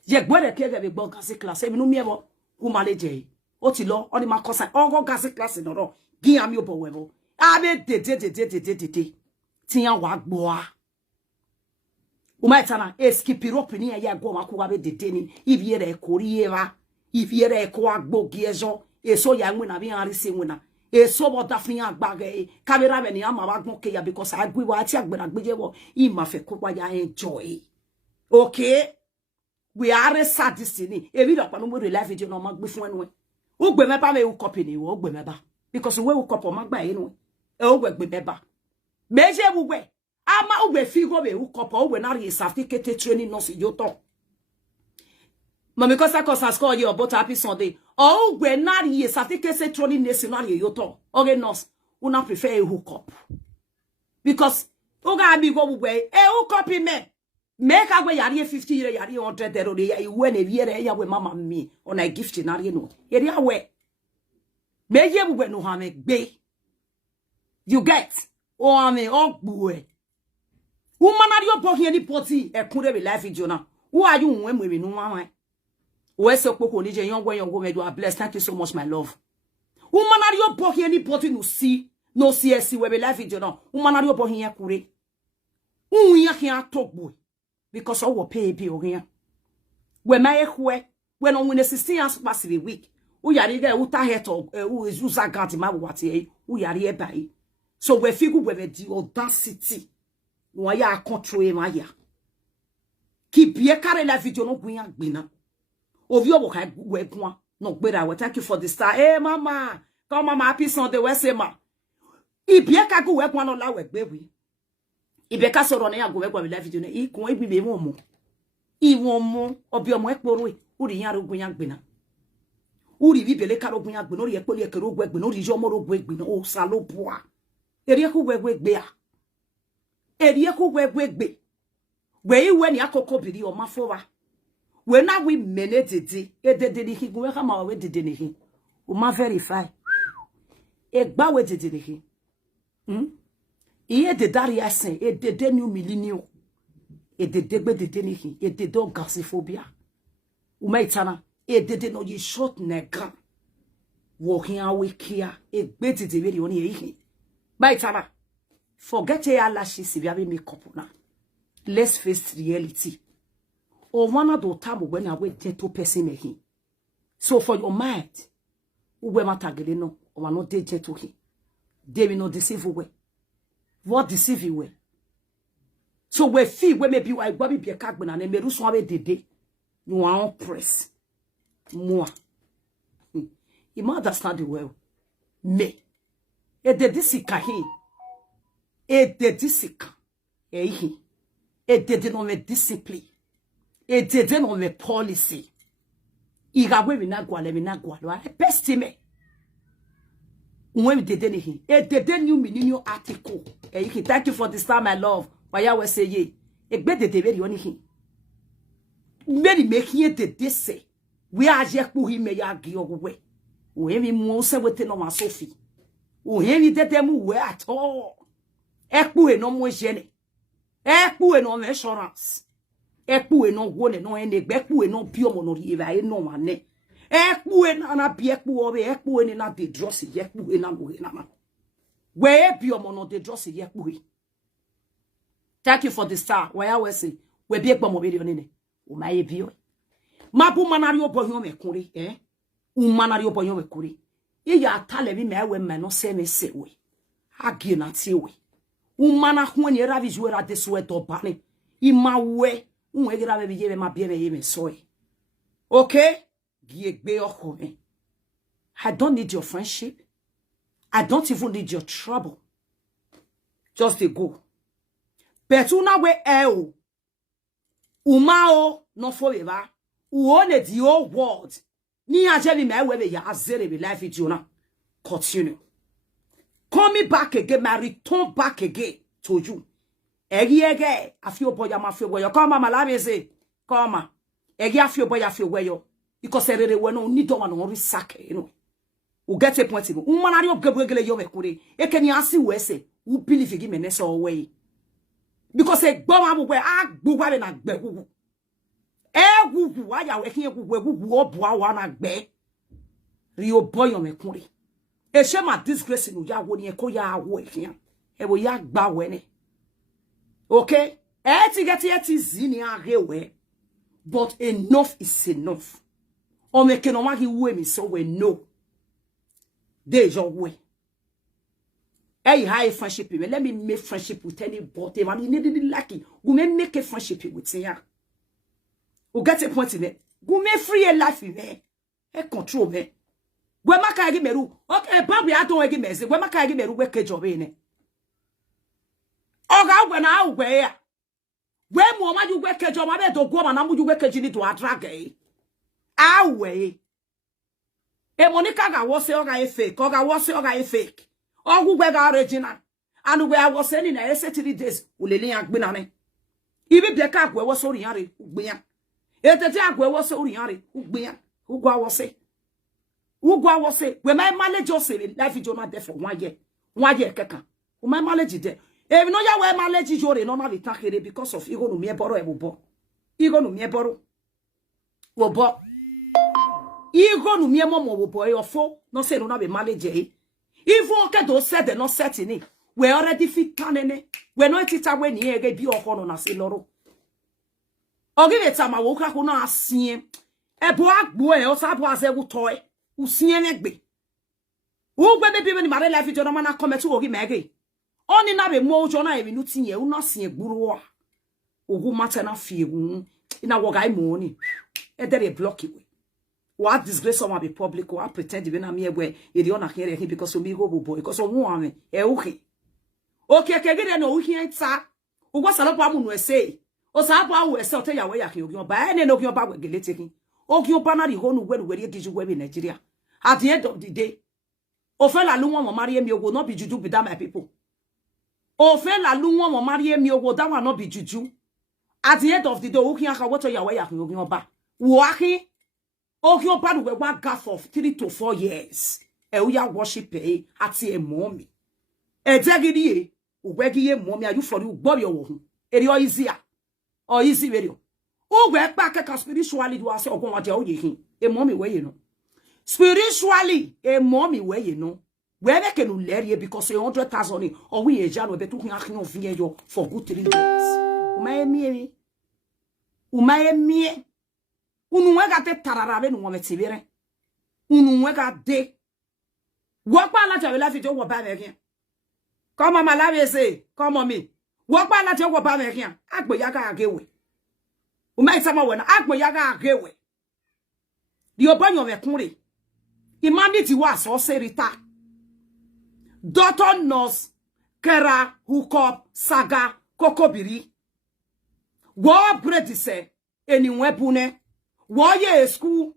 je gbere ke ge be gbo ogasi class e mi no mi ebo ku ma le je o ti lo oni ma kosa ogo ogasi class no ro gi ami obo webo abe tete ti ya wa gbo a umaitana eskipiropi ni ya gwo makuwa be dede ni ibiere korieva ibiere ko agbogi ejo eso ya nwe na bi arisi nwe na eso bo dafin agbage kamera be ni ama wa gun ke ya because agbe wa ti agbera gbeje wo I ma fe ko wa ya enjoy okay we are sadisini e bi do pa no mo live video no ma gbe fun enu o gbe me ba me u copy ni wo gbe me ba because we u copy ma gba enu e o gbe me ba meje bugwe ama ugbe figo be ukopo ugbe na re certificate training no si yoto mami kosa score you about happy Sunday o ugbe na re certificate training nesi na re yoto oge nurse una prefer a hook up because oga bi go ugbe hook up me make agwe yari 50 year yari 100 euro ya iwe na viere ya we mama mi ona gift na re no yeri awe meje ugbe no ha me gbe you get o ame ogbuwe Umanari opo hie ni poti ekunre be life jona. Who are you when we no mama? We se poko ni je yongwe me do bless. Thank you so much my love. Umanari opo hie ni poti no si no CSC we be live video no umana ri obo hiya kure unya hiya togbo because o wo pay bi o hiya we ma ehwe we no win 16 hours passive a week u yari ge uta het u user guard ma what e u yari e bai so we figu we be the audacity no ya control ma ya ki bie kare la video no gun ya gbina ovi obo kai we gun no gbera we thank you for the star hey mama come mama happy Sunday we say ma ibie ka go we gun no la we gbewi ibe ka soro na ya go we gun la video na ikun ebi be mo mo iwon mo obi omo ekporo e uri yan rogun yan gbina uri bibele ka rogun yan gbina uri ekpoli ekero ogwe gbina uri jo mo rogun gbina o salo boa eri ku gwegwe gbe a eri ku gwegwe gbe we iwe ni akoko biri o mafowa we na we menedede edede ni ki gwe kama we dede ni ki o ma verify e gba we dede ni ki iye de dari asen edede new millennium edede gbe dede ni ki edede o gasiphobia o ma itana edede no ye short nega wo hin awe kia egbe dede we ri oni eyi by time, forget your lashes if you have makeup now. Let's face reality. Or one of the time when I wait 2 person making. So for your mind, we matagele no, or not de to him. They will not deceive you. What deceive you way? So we feel we maybe I go be a carbon and me ruso abe dede. You are press more. You might understand the well. Me. E de disika hi e de disika e hi e de no me discipline e de no me policy igagwe mi na gwa lo best me unwe de ne hi e de new millennium article e hi thank you for this time my love why we say ye e gbe de be ri oni hi meri make ye de say we aje ku hi me ya gi ogwe we mi mu se wete no ma sofi o hemi tetemu we at all ekpu e no mo jene ekpu e no insurance ekpu e no wone no ene ekpu e no biomo no riva e no mane ekpu e na bi ekpu obe ekpu e na de dross ekpu e na no na we biomo no de dross ekpu e thank you for the star why I say we bi ekpo mo be ne o ma ye bio mabu manari obo me kure manari obo me kure iya tale bi mewe meno se me sewe agi na tiwe umana hu ni ravi juera de sueto bane imawe unwe gira be je be ma bie be ye me soe okay giegbe oko me I don't need your friendship, I don't even need your trouble, just to go but una we o umao no forever uone the whole world ni ajebi mewe be ya azere be life it you na continue coming back again my return back again to you ege afio boya ma fio boya come mama la say come ege afio boya fio weyo because erere we no need one no risake you know we get a point you manari obgebegele yo mekure ekeni asi we say who believe give me nese way because e gbo ma bo agbugwa be na gbegugu egugu aya we kin egugu obo awa na gbe ri oboyo mekure e she ma disgrace no ya wo ni e ko ya awo ekian e wo ya gba we ni okay e ti get e zini arewe but enough is enough o me ke no ma ki we mi so we know dey your way. Hey, high friendship. Let me make friendship with anybody. I mean, need lucky. We may make a friendship with you. We get a point in it. We may free a life in there. A control me. We make a gimeru. Okay, probably I don't give me. We make a gimeru. We can job in it. Oh, when I wear. When mama you work a job, I don't go and I'm you work a genie to a drag. I way. E Monica ga was a fake. Or was a fake. Or who were original, and where I was sending a 3 days, Ulili and Binane. Even the car was so yari, Ubian. If the jack was so yari, Ubian, who was say. Who was say, when my mileage was saying, life is not there for 1 year. 1 year, Kaka. Who my mileage is there. If no, ya wear mileage is your non attack because of you go to me borrow a bo. You go to me borrow. Wobo. You go to me, Momo boy or 4, no say, no, be mileage. Even okay those said they're not setting it. We already fit canning. We're not it away near a be or on a loro. Or give it some I woke up on a scene. A black boy or was a toy. Who see an egg. Who when the people in my life, you man come to Ogi Maggie. Only now a more John I will see you not see a guru. Who matter not fear in a wog I morning. And then a block you. What disgrace of my public or pretend even a mere way, you don't hear him because of me go boy, because of woman, okay. Okay, can get no here, sir. Who was a lot of women say, or Saba will sell your way, you buy any of your bag with taking. Okay, your banner, you go no where you did you web in Nigeria. At the end of the day, Ofela Luan or marry me will not be juju with my people. Ofela Luan or marry me will that will not be juju. At the end of the day, okay, I water your way, you back. Walking. Oh, your bad will work gap of 3 to 4 years. We are worship at a mommy. A daggy, weggy mommy, are you for you, Bobby or Edio easier or easy video. Oh, we're back at spiritually to us or what you're a mommy way, you know. Spiritually, a mommy way, you know. Where they can let you because 100,000 or we a jan will be talking of you for good 3 years. Umaye. Unuwega te tararabe nu wame tibire. Unuwega de. Wakpa la jawe la fito wapa mekien. Kama malawe se, kama mi. Wakpa la jawe wapa mekien. Akbe yaga agewe. Umaitama wena, akbe yaga agewe. Diobanyo mekure. Imaniti wa so serita. Dr. Nurse, Kera, Hukop, Saga, Kokobiri. Wa bredise, eni wepune. Why a school?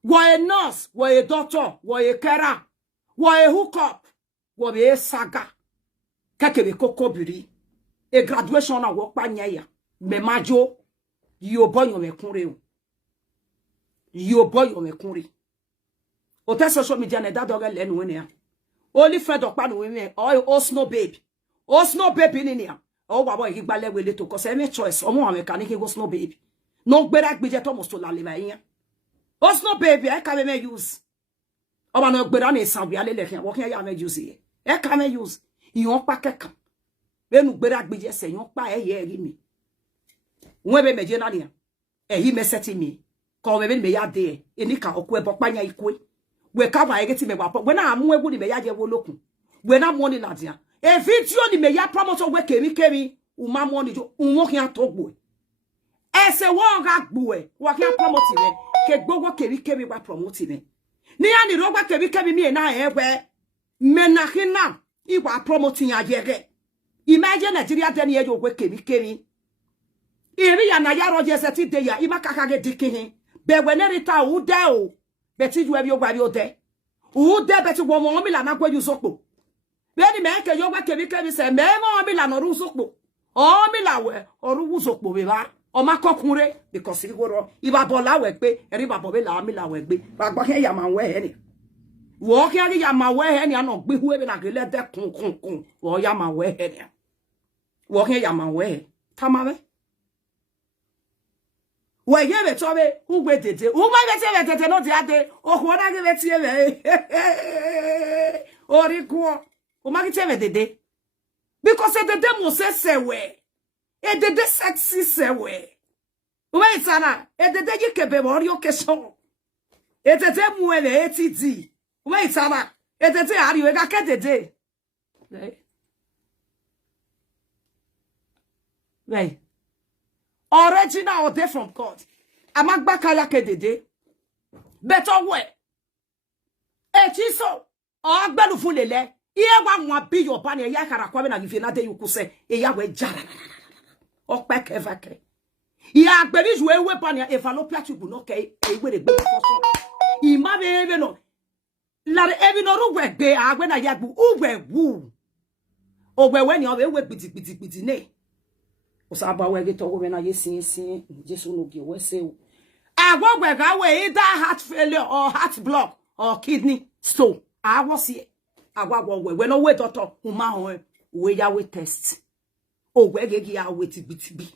Why a nurse? Why a doctor? Why a carer? Why a hookup? Why a saga? Kakebe kokobiri. A graduation a work by nyaya. Me majo. You boy yo me kunre. You boy yo me kunre. O te social media ne da doga len wene. Only friend of pan women. Oh snow babe. Oh snow babe in here. Oh baba igbale we leto. Cause any choice. Omo American go snow babe. No better be jet almost to la live here. Osno baby, I can't me use. Oh, no better than a sound be a little walking. I may use it. I can't use. You won't pack a camp. When you better be just saying, you buy a year in me. When we made Janania, and he may set in me. Call me me a day. In the car, or Panya equi. We cover I get him about when I'm more good in Maya will look. When I'm money ladia. If it's you, the Maya promoter work, carry, Uma money to walking out talk boy. Ese wonga buwe wakia promote me ke gbogbo keri wa promote me ni ani rogba keri mi na ewe menahina iwa promoting ajege imagine Nigeria deni ejo gwe keri iri ya na ya roje seti de ya imaka ge dikihin be wenerita ude o beti ju ebi ogba bi ode ude beti wo mo mi la na gwe yusopo be ni me ke yo gwa keri se me mo mi la no ru sopo o mi la we oru wusopo be ba o ma kokunre because ri goro iba bola we pe eri babo be la mi la we gbe gbagbo ke ya ma we he ni wo ke ri ya ma we he ni ana gbe hu e be na gele de kun wo ya ma we he ni wo ke ya ma we tamawe we ye be to be hu gbe tete hu gbe be tete no ti ade o ko na ge be ti e ori ko o ma ki te dede because the demo se we e dede sexy se we. Wait, Sana, e dede yi kebe mori o keso. E dede muele etiti. Wait, Sana, e dede ari we ga ke dede. Right. Original or de from God. Amagba kala ke dede. Better way. E chiso. O agbelu fun lele. Iye wa nwa bi yo pa ni ya kara kwa be na gife na de yukuse. E ya we jara. Okpe kevake. Ya gberi ju ewe pa ni evalopia tubu no ke ewe de gbe foso. Ima be ebe no. La ebi no ru gbe agbe na ya gbu ugbe wu. Ogbe we ni o ewe piti ne. O sa ba we ge to we na ye sin Jesu no gi we se o. Agogbe ga we either heart failure or heart block or kidney stone. Awo si agwagwo we no we doctor uma ho we ya we test. Ogbe ge gi ya we tibitibi.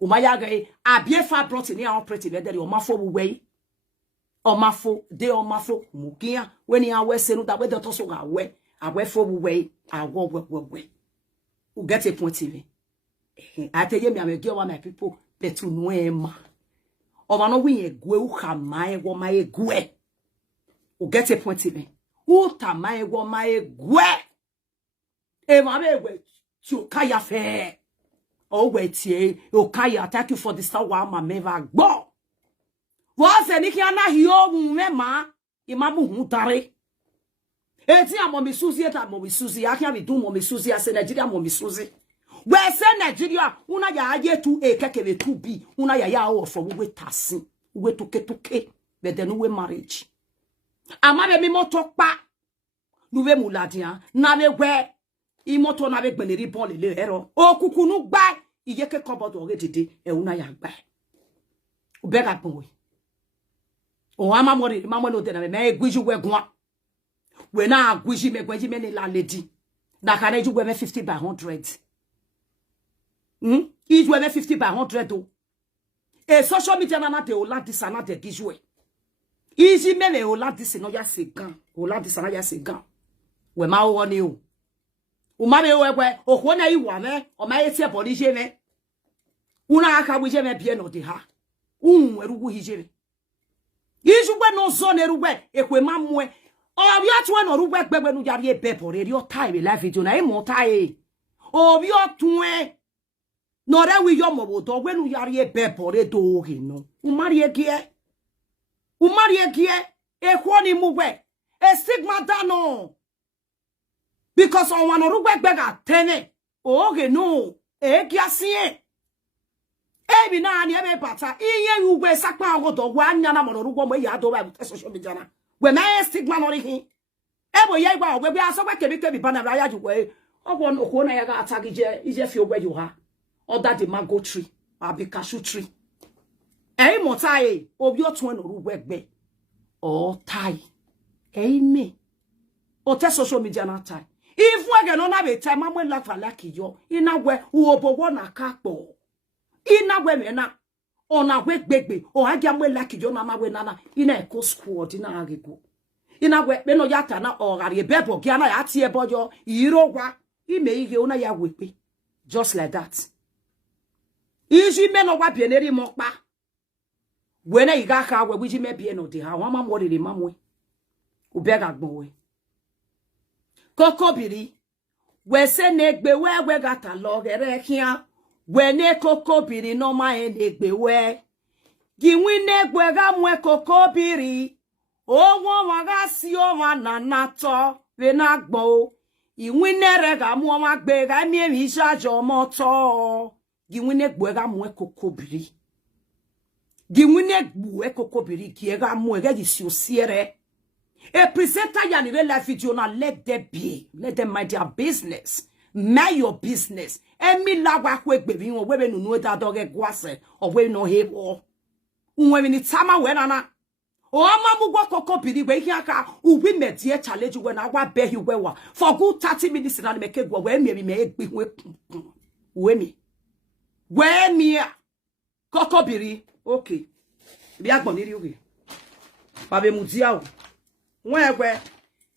Umaya ge abie fa brought in here operating there o ma fo we omafo de omafo mukia weni awe senu da we to so awe fo we awo we u get a point in ateye mi amegi o my people betu no ema o no wi egwe u khama egwo ma egwe u get a point in u ta ma egwo ma egwe e ma be egwe tu kaya fe o we tie o kaya thank you for the star wa ma meva gbo wa se ni ki ana hio mu mema imamu hu tare eti amomi suzi eta amomi suzi akia bi dun momi suzi ase Nigeria amomi suzi we se Nigeria una ya aye tu ekekebe tu bi una ya o for we tasin we tuke but then we marriage amabe mi moto pa nuwe muladian na be we imoto na be gbeneri bon le ero okuku nu gba iyeke kobodo ogedede e una ya gba ubega gbon we o ama mori mama no de na me egwiju we gwan we na agwiji me gwaji me ni la lady na kare ju we 50 by 100 is we 50 by 100 o e social media na de o la disana de gijwe easy me o la disino ya segan o la disana ya segan we ma wo ni o ma me we o ko na iwa me o ma yeti e body je me una aka wi je me bie no de ha erugu hije Ijugwe no zone erugwe ekwe mamwe obi otwe no rugwe gbegbe nu yari ebebo re ri time live video na e mo tai obi otwe no re wi yo mo bodo gwe nu yari ebebo re do ri no umari egie ekwo ni mugwe e stigma dano because on wan rugwe gbega tene oge no e giasie ebi na ani ebe pata iye ugwe sakpa agodo gwa anya na mo rugwo mo ya do ba social media na we na stigma no ri hin ebo ye gba ogbe bi asogbe kebi bana ra ya jugwe ogwo no ko na ya ga atagije ije fi ogbe ju ha oda the mango tree abi cashew tree e mo tai obi otun no rugwo egbe o tai e me o te social media na tai ifu age no na be tai mamwe la fa like yo inagwe uobowo na kakpo inagwe me na ona gwe gbegbe o agia mwe like yo na mawe nana ina eko squad na agego inagwe be no yata na o gari bebo gia na ya tie bojo irogwa ime ihe ona ya wepe just like that iji me no gwa bieneri mo pa we na iga ka we wi ji me bie no de ha wa mamwo re mamwe ubega gbon we kokobiri we se negbe we gata lo gere kia we ne kokobiri no ma negbe we giwi negbe ga mwe kokobiri owo wa ga si o wa na nato we na gbo iwi nere ga mu wa gbe ga mi mi shajo moto giwi negbe ga mwe kokobiri giwi negbe kokobiri ki ga mu ga di si o siere a presenter ya ni live video na let them be. Let them mind their business. Mind your business. Emi lagwa kwe gbebi won we be nunu da doge gwase or we no hebo. Unwe ni tama we nana. O ama mu gwa kokobiri we hiaka ubi medie challenge we na gwa be hi we wa. For good 30 minutes na me ke gwa we mi me egbi we mi. We mi kokobiri. Okay. Bi agbon ni ri oge. Babe mudia o. Wegwe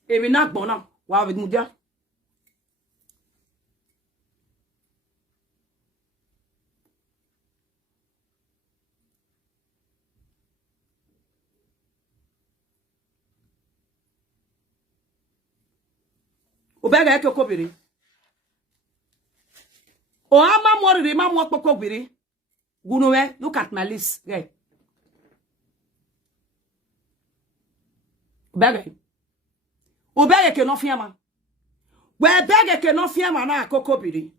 ebi na gbon na wa bi mudia obega eke kobiri o ama moriri ma mo kokobiri gunuwe look at my list right obege ke no fiama we bege ke no fiama na kokobiri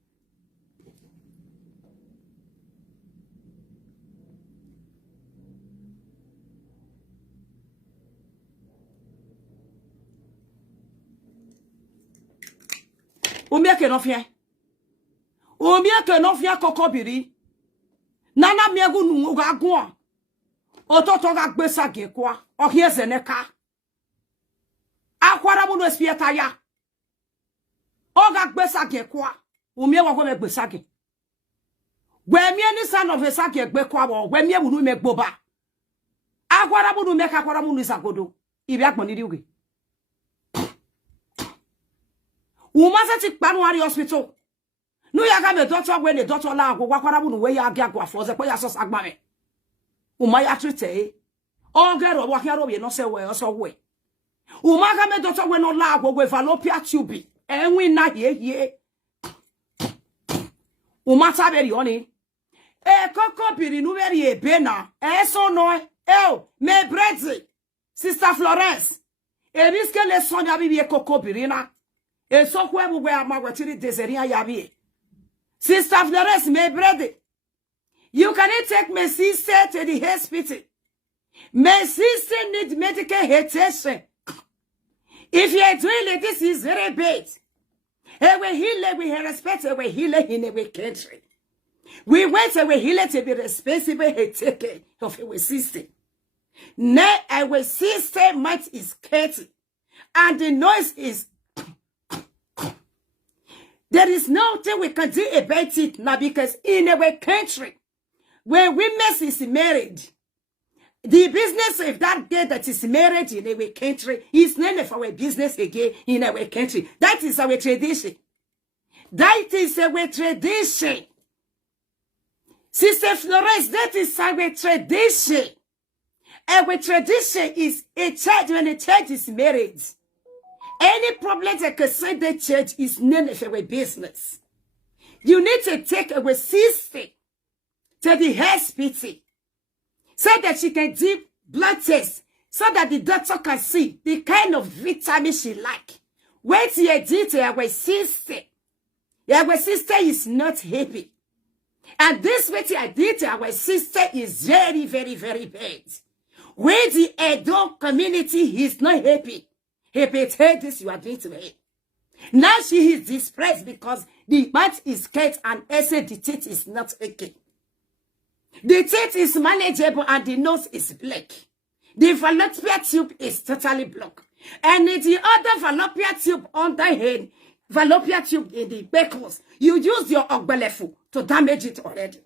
umie ke no fia kokobiri nana miegu nu ga gun ototo ga gbesa ge kwa ohieze neka akwara mu no espieta ya oga gbesa ge kwa umie wa go me gbesa ge gwe mie ni son of esa ge gbe kwa wo gwe mie wunu me gboba Akwara bunu make akwara bunu isakodo. Ibi akmoni di uge. Umasa ti Panuari hospital. No ya ga me doctor when the doctor la agwa akwara bunu we ya agwa force pe ya so sagba me. Umaya trite. Ogero wa kiaro bi no se we so we. Umaka me doctor when no la agwa fallopian tube. Enwi na ye. Umata beri oni. Koko biri nu beri ebe na. So no. Me brezi. Sister Florence. Biske le sonya bibi koko biri na. So kwe bugwe amagwatiri deseria yabi. Sister Florence, me brother. You cannot take my sister to the hospital. My sister needs medical attention. If you are doing it, this is very bad. And we heal, we respect, we heal in our country. We want our healer to be responsible and take care of our sister. Now our sister might is cutting, and the noise is. There is nothing we can do about it now, because in our country, where women is married, the business of that girl that is married in our country is none of our business again in our country. That is our tradition. That is our tradition. Sister Florence, that is our tradition. Our tradition is a church when a church is married. Any problem that concern the church is none of our business. You need to take our sister to the hospital so that she can do blood tests, so that the doctor can see the kind of vitamin she like. Wait till you do to our sister. Our sister is not happy. And this what I did to our sister is very, very, very bad. Where the adult community is not happy. He betrayed this you are doing to her. Now she is distressed because the mouth is cut and said the teeth is not okay. The teeth is manageable and the nose is black. The fallopian tube is totally blocked. And the other fallopian tube on the head, fallopian tube in the beckles, you use your ogbelefu to damage it already.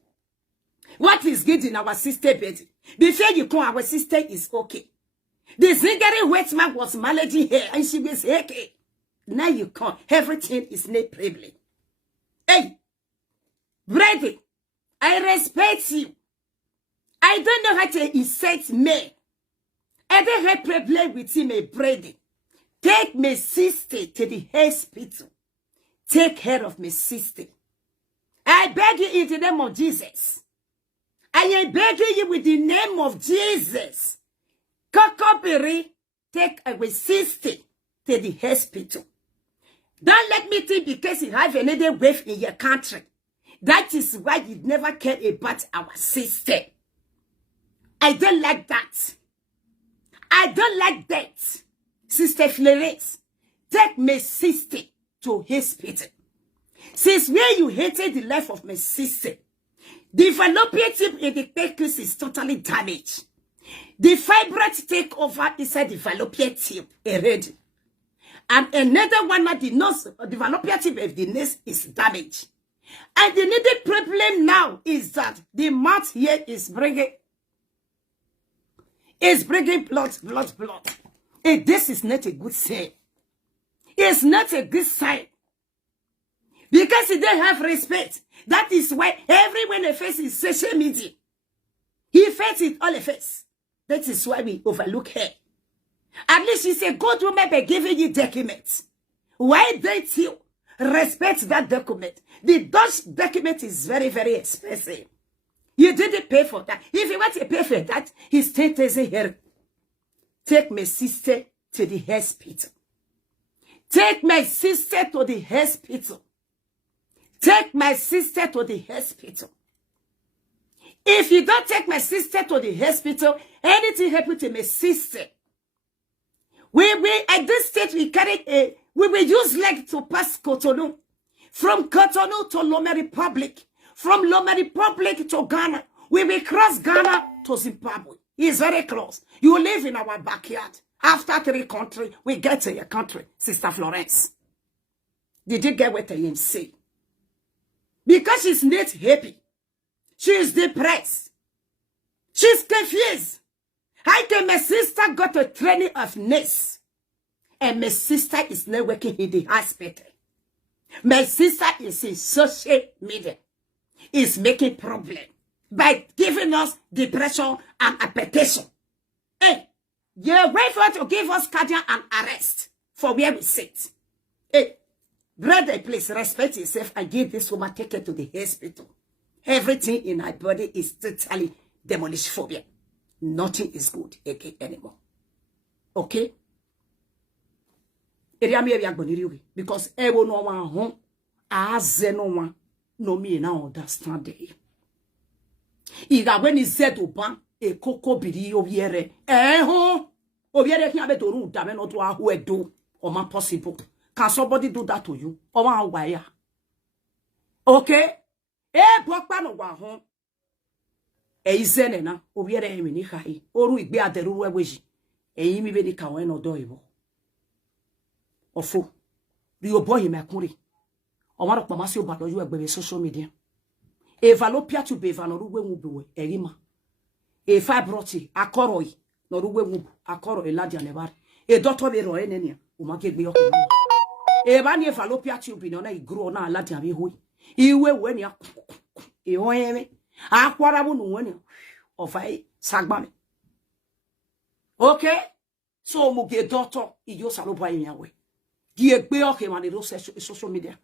What is good in our sister bed? Before you come, our sister is okay. The zingary wet man was managing her and she was okay. Now you come. Everything is no problem. Hey, Brady, I respect you. I don't know how to insult me. I don't have problem with him, Brady. Take my sister to the hospital. Take care of my sister. I beg you in the name of Jesus. I am begging you with the name of Jesus. Kokobiri, take our sister to the hospital. Don't let me think because you have another wave in your country. That is why you never care about our sister. I don't like that. I don't like that. Sister Florence, take my sister to hospital. Since where you hated the life of my sister, the fallopian tube in the penis is totally damaged. The fibroid take over inside the fallopian tube already. And another one at the nose, the fallopian tube of the nose is damaged. And the needed problem now is that the mouth here is bringing blood. And this is not a good sign. It's not a good sign. Because they don't have respect. That is why everyone faces social media. He faces all the face. That is why we overlook her. At least she said, good woman by giving you documents. Why don't you respect that document? The Dutch document is very, very expensive. You didn't pay for that. If you want to pay for that, his state is here. Take my sister to the hospital. Take my sister to the hospital. Take my sister to the hospital. If you don't take my sister to the hospital, anything happen to my sister. We at this stage we will use leg to pass Cotonou. From Cotonou to Lome Republic. From Lome Republic to Ghana. We will cross Ghana to Zimbabwe. It's very close. You live in our backyard. After 3 countries, we get to your country, Sister Florence. Did you get what I am saying? Because she's not happy. She is depressed. She's confused. I can my sister got a training of nurse. And my sister is not working in the hospital. My sister is in social media. Is making problem by giving us depression and hypertension. Hey, you're waiting for to give us cardiac and arrest for where we sit. Hey, brother, please respect yourself and give this woman take her to the hospital. Everything in her body is totally demolish phobia. Nothing is good again anymore. Okay? Because everyone no one home as no one no me now understand it. Iga when is said oban e koko biri obiere ho obiere ki abe to ru da me no to aho edo o ma possible. Can somebody do that to you? O ma wire. Okay? Bokpa no wa ho. Izene na obiere emi ni kai. Oru igbe aderu weweji. Eyin mi be ni ka won no do ibo. Ofo. Ri oboy me kunri. O ma ro pa ma si oba loju egbe social media. Evalopia to be vanoruwe mubuwe erima. E fibroti akoroi no ruwe mubu akoro eladi anebari. E doctor be ro enenia o ma kegbe okun. E ba ni evalopia to be no na igro na aladi abi hoi. Iwe we ni e hoyeme. Akwara bu nu woni ofai sagbame. Okay? So mu ge doctor ijo salopa yawe. Di egbe oke ma ni social media.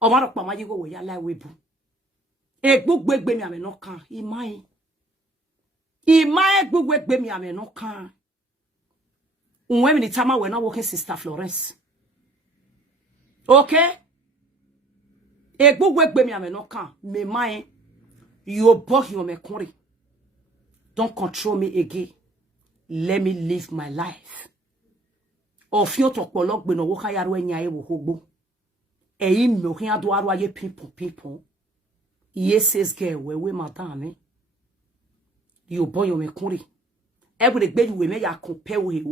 O ma ro pa ma yigo we ya lai webu. Gbogbo egbe mi ame no kan imai gbogbo egbe mi ame no kan unwe mi ni tama we na working sister Florence. Okay? Gbogbo egbe mi ame no kan me mai you both you me kunri. Don't control me again. Let me live my life. Ofio to polok gbe no wo kan yaro enya e wo hogbo. Eyin me okin ado aro aye people. Yes, girl, we madame. You boy, you me kuri. Every day you me ya compare we.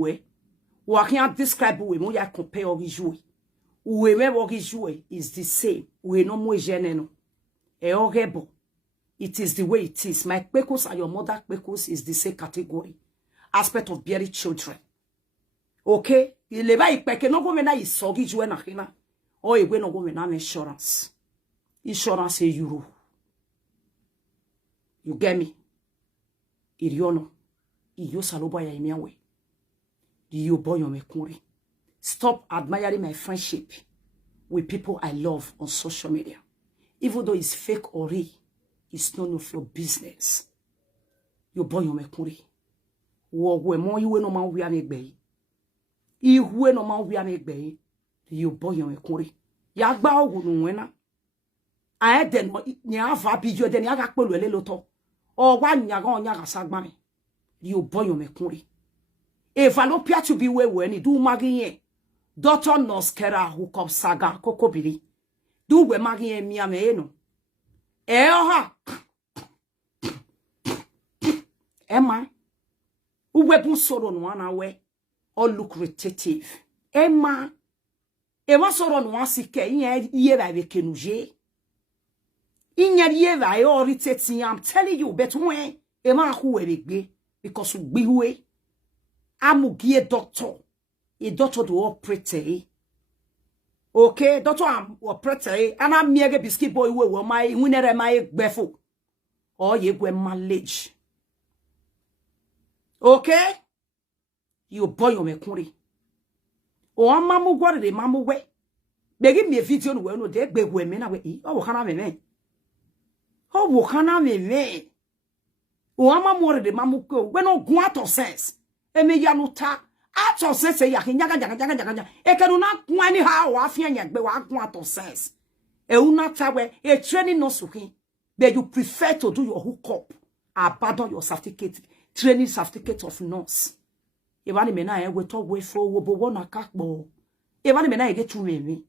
We can't describe we mo ya compare or jouer. We me what jouer is the same. We no more geneno. Horrible. It is the way it is. My pekos and your mother pekos is the same category. Aspect of bearing children. Okay? Il va ipeke no go me na isogi jouer na hina. O we no go me na insurance. Insurance e euro. You get me? Iriono. Iyo saloba ya imiawe. You boy me kuri. Stop admiring my friendship with people I love on social media. Even though it's fake or real, it's none of your business. You boy me kuri. We mo iwe no ma wi amegbe. Iwe no ma wi amegbe. You boy me kuri. Ya gba ogun nu wena. Aeden ni ava bijo de ni aga pelu ele loto. O wa nyaga onyaga sagbame. You boy me kunri. Evalopia to be we ni du magiye. Doctor noskera hookup saga kokobiri. Du we magiye mi ame no. Oha. Emma. Uwe bun soro no na we. All lucrative. Emma. Ewa soro no asike iye ba be kenuje. I'm telling you, but when Emma who be because we we amugie doctor, a doctor to operate. Okay, doctor am operate, and I'm mere biscuit boy we my winner my befo or ye go mileage. Okay, you boy you me kuri. O mamu go de mamu we. Begin me a video no we no de be we me na we. Oh, kana me. Oh, wokana me. O ama more de mamuko. We no go out of sense. E me ya no ta. Out of sense ya nyaga. E kanu na kwani ha wa afia nyagbe wa go out of sense. E una ta we e training no suki. But you prefer to do your hookup. Abandon your certificate, training certificate of nurse. E wani me na e we to we for wo bo wona kakbo. E wani me na e get to me.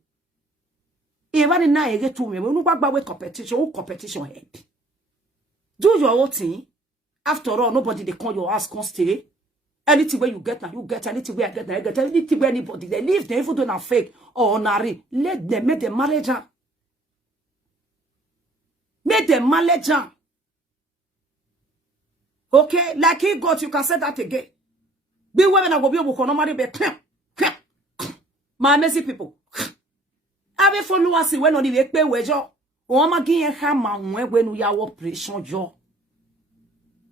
Even now, you get to me. We no with competition head. Do your own thing. After all, nobody they call your ass constantly. Anything where you get now, you get. Anything where I get now, I get. Anything where anybody they leave, they even do not fake or nari. Let them make the manager. Make the manager. Okay, like he got, you can say that again. Be women that go be able to normally be my messy people. I be follow us when on the way pay wager. O ma gin hammer when we are operation jo.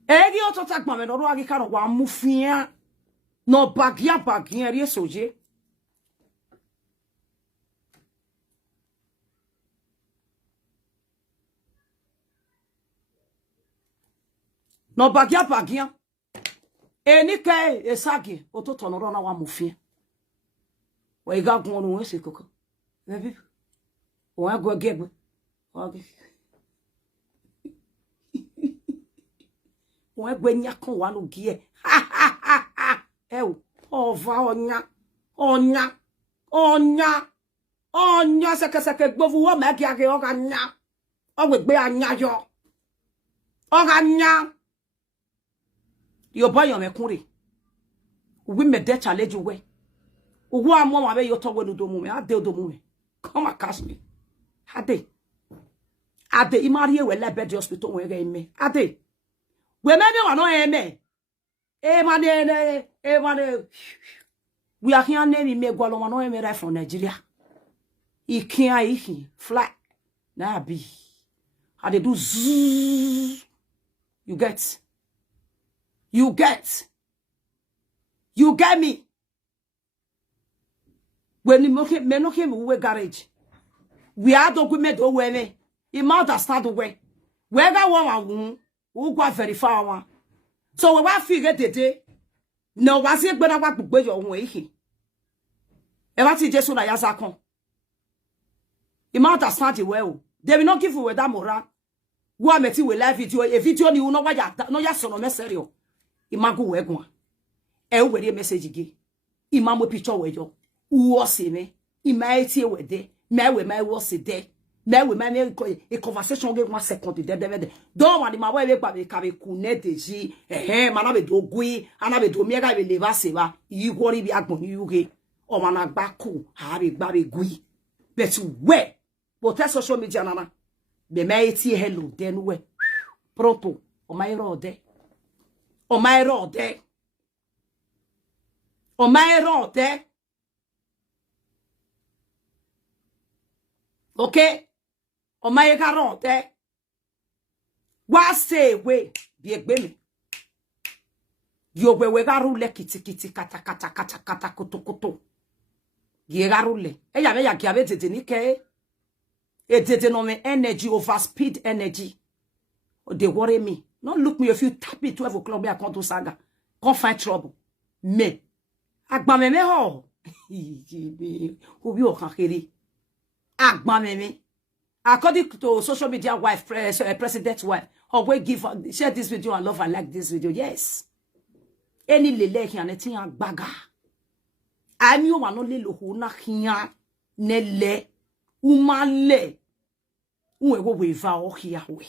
Egi o to tak ma me no ro agi ka no wa mufia. No bagia ri soje. No bagia. Eni ke esagi o to tono ro na wa mufia. We ga gun no we se koko. Baby. O go gegbe. Okay. Wọ́n gbé nya kan wà no gie. O ova onya seke gbovu wo me gia ge o ga nya. O gbe anya yo. O ga nya. Yo boy yo me kunre. We me de challenge we. Ugu amo ma be yo to we no do mu me. Ade do mu me. Come and catch me. Ade imari we le bed hospital we ga me. Ade. We maybe one no eme. Mane. We are here name me gwalo one no eme right from Nigeria. Iki fly. Na be. How they do zzz. You get me. When you me no came we garage. We are document o we me. E mouth start we. We ga one who go verify one. So we wa figure tete. No wa se gbe na wa gbogbo yo won ehi. E ba ti Jesu na ya zakon. E mouth start we o. They will not give you that moral. Wo ameti we live video. E video ni no wa ya no ya so no mesere o. Imago we gun. E we re message gi. Imamo picture we yo. Wo se me. Imaiti we de. Me we wo se de. Me we me a conversation ge 1 second de. Don't want ma we pa be ka be kunete ji. Mana be do gui, ana be do mi ga be leva se ba. Yi gori bi agbon ni yuge. O mana gba ku, ha be gba be gui. But we but social media nana. Be me ti hello den we. Pronto. O mai ro de. Okay? O my garon te. Wa say we bi egbe mi. Yo we garu le kiti kata koto. Ye garu le. E ya me ya ki abe tete ni ke. E tete no me energy over speed energy. O they worry me. Don't look me if you tap it 12 o'clock me I come to saga. Come find trouble. Me. Agba me ho. Obi o kan kere. Agba me. According to social media wife, president's wife, always share this video and love and like this video. Yes. Any lele ki ane ti yan baga. Ami o wa no le lo ho na kian ne le. Umale. Unwe go we va o kia we.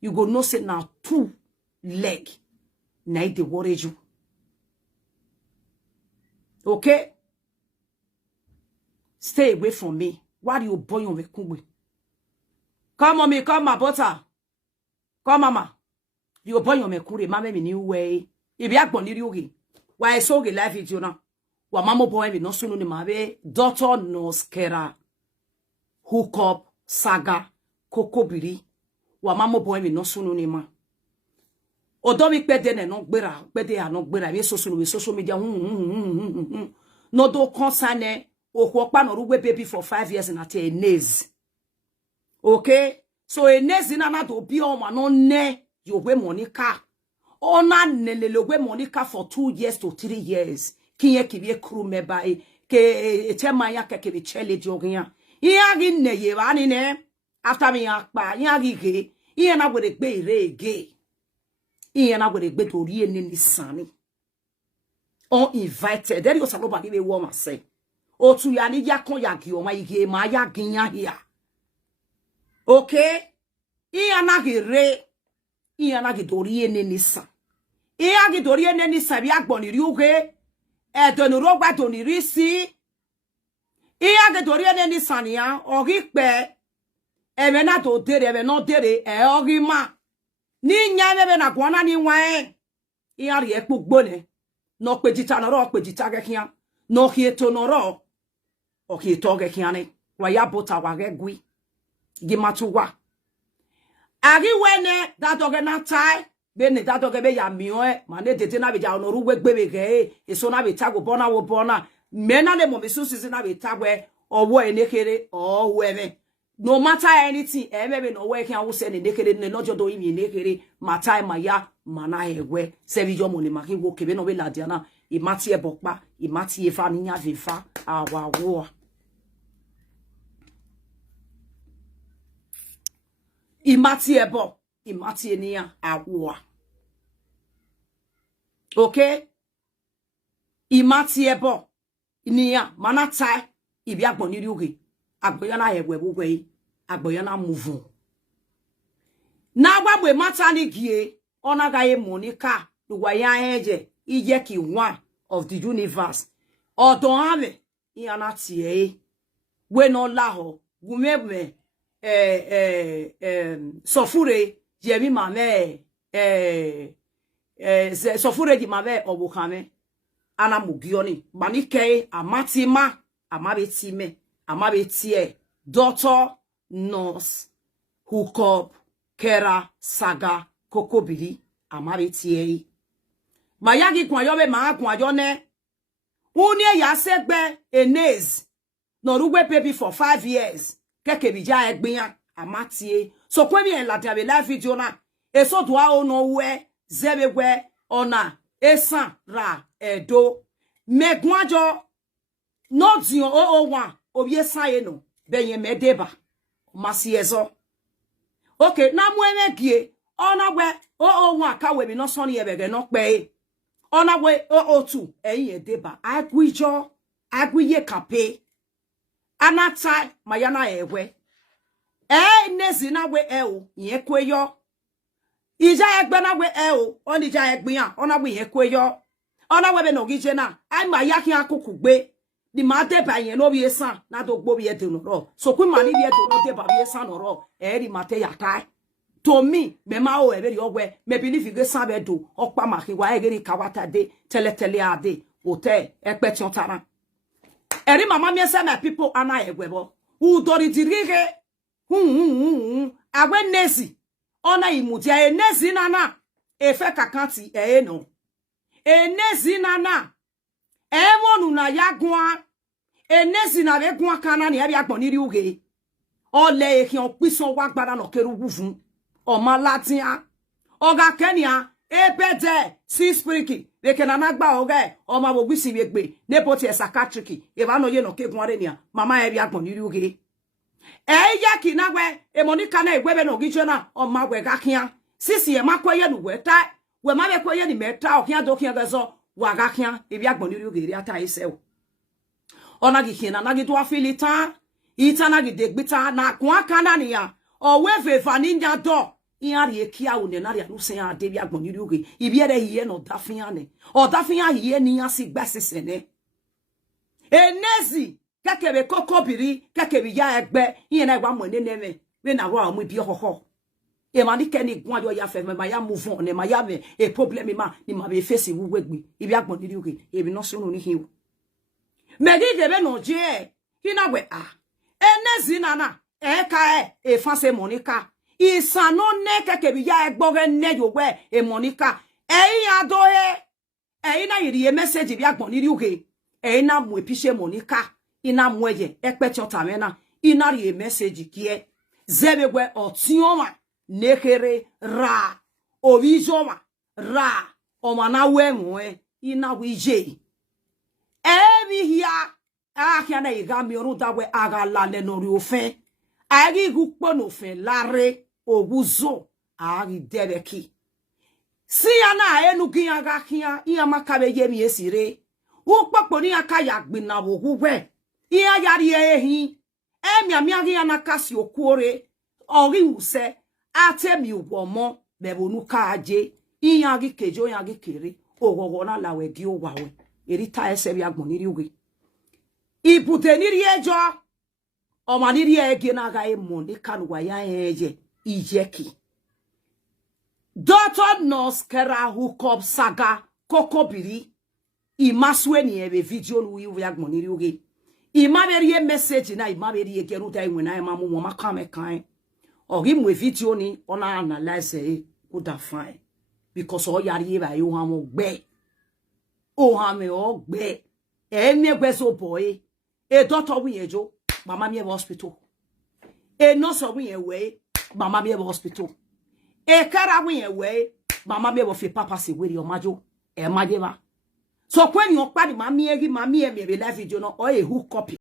You go no say now 2 leg. Na ide worry you. Okay? Stay away from me. Why do you boy on me kugwe? Come on me, come my butter. Come mama. You boy on me kure, mama me new way. If you agbon ni oge. Why so ge life video now? Wa mama boy me no sunu ni mabe. Daughter no skera. Hook up, saga, kokobiri. Wa mama boy me no sunu ni ma. Odo mi pede ne no gbera, pede ya no gbera. Me social media. No do concern Okwopa no ruwe baby for 5 years and ate a naze. Okay? So a naze in another obi o ma no ne you we Monica. Ona nelele we Monica for 2 years to 3 years. Kinye kiye crew member ke temaya ke be chele jogian. Iya gi ne ye wa ni ne after me akpa iya gi ge iya na we gbe ire ge. Iya na we gbe tori eni ni sani. Uninvited. There you go saloba give a woman say. Otu ya ni yakon yagi o ma ige ma yagin ya here. Okay? Iya na gire. Iya na gidori ene nisa. Iya gidori ene nisa bi agbon ri uge. E donu rogba doni ri si. Iya gidori ene nisa niya. Ori pe. Eme na to dere, eme no dere. E ori ma. Ni nyame na gwana ni wan. Iyari ekpo gbone. No pejita no ro pejita gekian. No hieto no ro. O hieto gekiane. Wa ya bota wa gegui. Gimatuwa. Ari wene that doge na tai. Bene that doge be ya mioe. Mane tete na be ja onoru wegbebe ge. Eso na be tago bona wo bona. Mena le mo besusi na be tagwe. Owo enekere. O weme. No matter anything, maybe no way can send a naked and not your doing me naked, my time, my ya, mana, where, Savio Money, Maki, wo Kevin over Ladiana, Imati Bokba, Imati Fania Vifa, our war. Imati Ebo, Imati Nia, our war. Okay? Imati Ebo, Nia, Manatai, Ibiaboni Yugi. Agboyana ewewe agboyana move na gbagbe mata ni gie ona gaye Monica luwa ya eje ije ki one of the universe odon ame yana tie we no laho gumebe sofure jemi mame sofure di mame obukame ana mugioni manike amatima amabetime Amabetie, daughter, nurse, hookup, kera, saga, kokobili, amabetie. Mayagi kwa yobe maa kwa yone. Unye ya segbe enez. Norugwe baby for 5 years. Keke bija egbiyan, amatie. So kweni en la tiabe live video na. Eso dwa ono we, zebewe, ona, esan, ra, edo. Megwajo, not zion 001. Obie saye no benye medeba masiezo okay na mueme gie ona we wa ka we bi no so ne yebege no pe ona we 002 eyin edeba agwiye kape anata mayana ewe nezi na we o yen kweyo ija egbe na we o oni ja egbian ona we yen kweyo ona we be no gije na ai ma yakin akuku gbe di mate ba yen no bi san na do gbo bi e de no ro so kwi mani bi e do no de ba bi san no ro e ri mate ya kai to me me ma o e be ri ogwe me believe ge san be do opa ma ki wa e ge ri kawata de tele ade hotel e pe ti on tara e ri mama mi say my people ana egwe bo u do ri dirige agwe nesi ona imuti e nesi nana e fe kakanti e no e nesi nana Ewonu na yagwa enesi na be gwa kana ni abi agbon ni ri uge ole ekin opison wa gbara no kerugu fun o ma latin oga kenya ebede si spiriki be kenana gba oga o ma bo gbisi we gbe nepoti psychiatric e ba no ye no kegun are ni mama e bi agbon ni ri uge ya ki na we e Monica na egwebe no gijona o ma we ga kian sisi e makoye nu we ta we ma be koye ni meta o kian do kian gazo wagakia ebi agbon ni ogere ata isewo ona gikina na gitu afilita ita na gidegbita na kwa kana ni ya o we fefa ninja do iari ekia une na ria nu se ya de bi agbon ni oge ibi ere hiye no dafia ne o dafia hiye ni ya si gbasese ne enezi kekebe kokobiri kekebi ya egbe iye na igba mo ne neme we na wa mu bi hoho e ma ni keni gun ajo ya fe me ma ya move on ne ma ya me e problem ma ni ma be face wu wegbi ibi agbon ni oge e bi no so no ni hiwo me gi de be no je hina we enezi nana e ka e fanse Monica isano ne kekebi ya egboge ne yo we e Monica e ya do e na yiri e message bi agbon ni oge e na mu epishe Monica ina mu eye e pe ti ota me na ina ri e message kie zebegwe otioma nekere ra ovizoma ra omana wenwe ina wije ebi hia ahia na igami oruda we agala le nori ofen agi gukpo no fen lare oguzo agi debeki si ana enu giyan ga kian iya makabe yemi esire wo popo ni aka ya gbina wo gugwe iya yari ehin emi ami agi ana kasi okuore ori use atemi uwomo bebonu kaje iyan gi kejo yan gi kere ogogo na lawe gi owawe erita ese bi agbon ni riuge ibute ni ri ejo o ma ni ri ege na ga emo ni kanuwa ya eje ijeki Daughter nurse kera hook up saga kokobiri. Imaswe ni ebe video nu yu ya gmoniri uge. Imaberi message na imaberi keruta imwena emamu mo makame kan. Ogi mwe video ni ona analyze kuda fine. Because o yari ba yo hamo gbe. O hame o gbe. E mi gbe so boy. E doctor wi ejo, mama mi e hospital. E nurse wi ewe, mama mi e hospital. E kara wi ewe, mama mi e fi papa se we ri o majo. E maje ba. So when you padi mami e me live video no o e hook copy.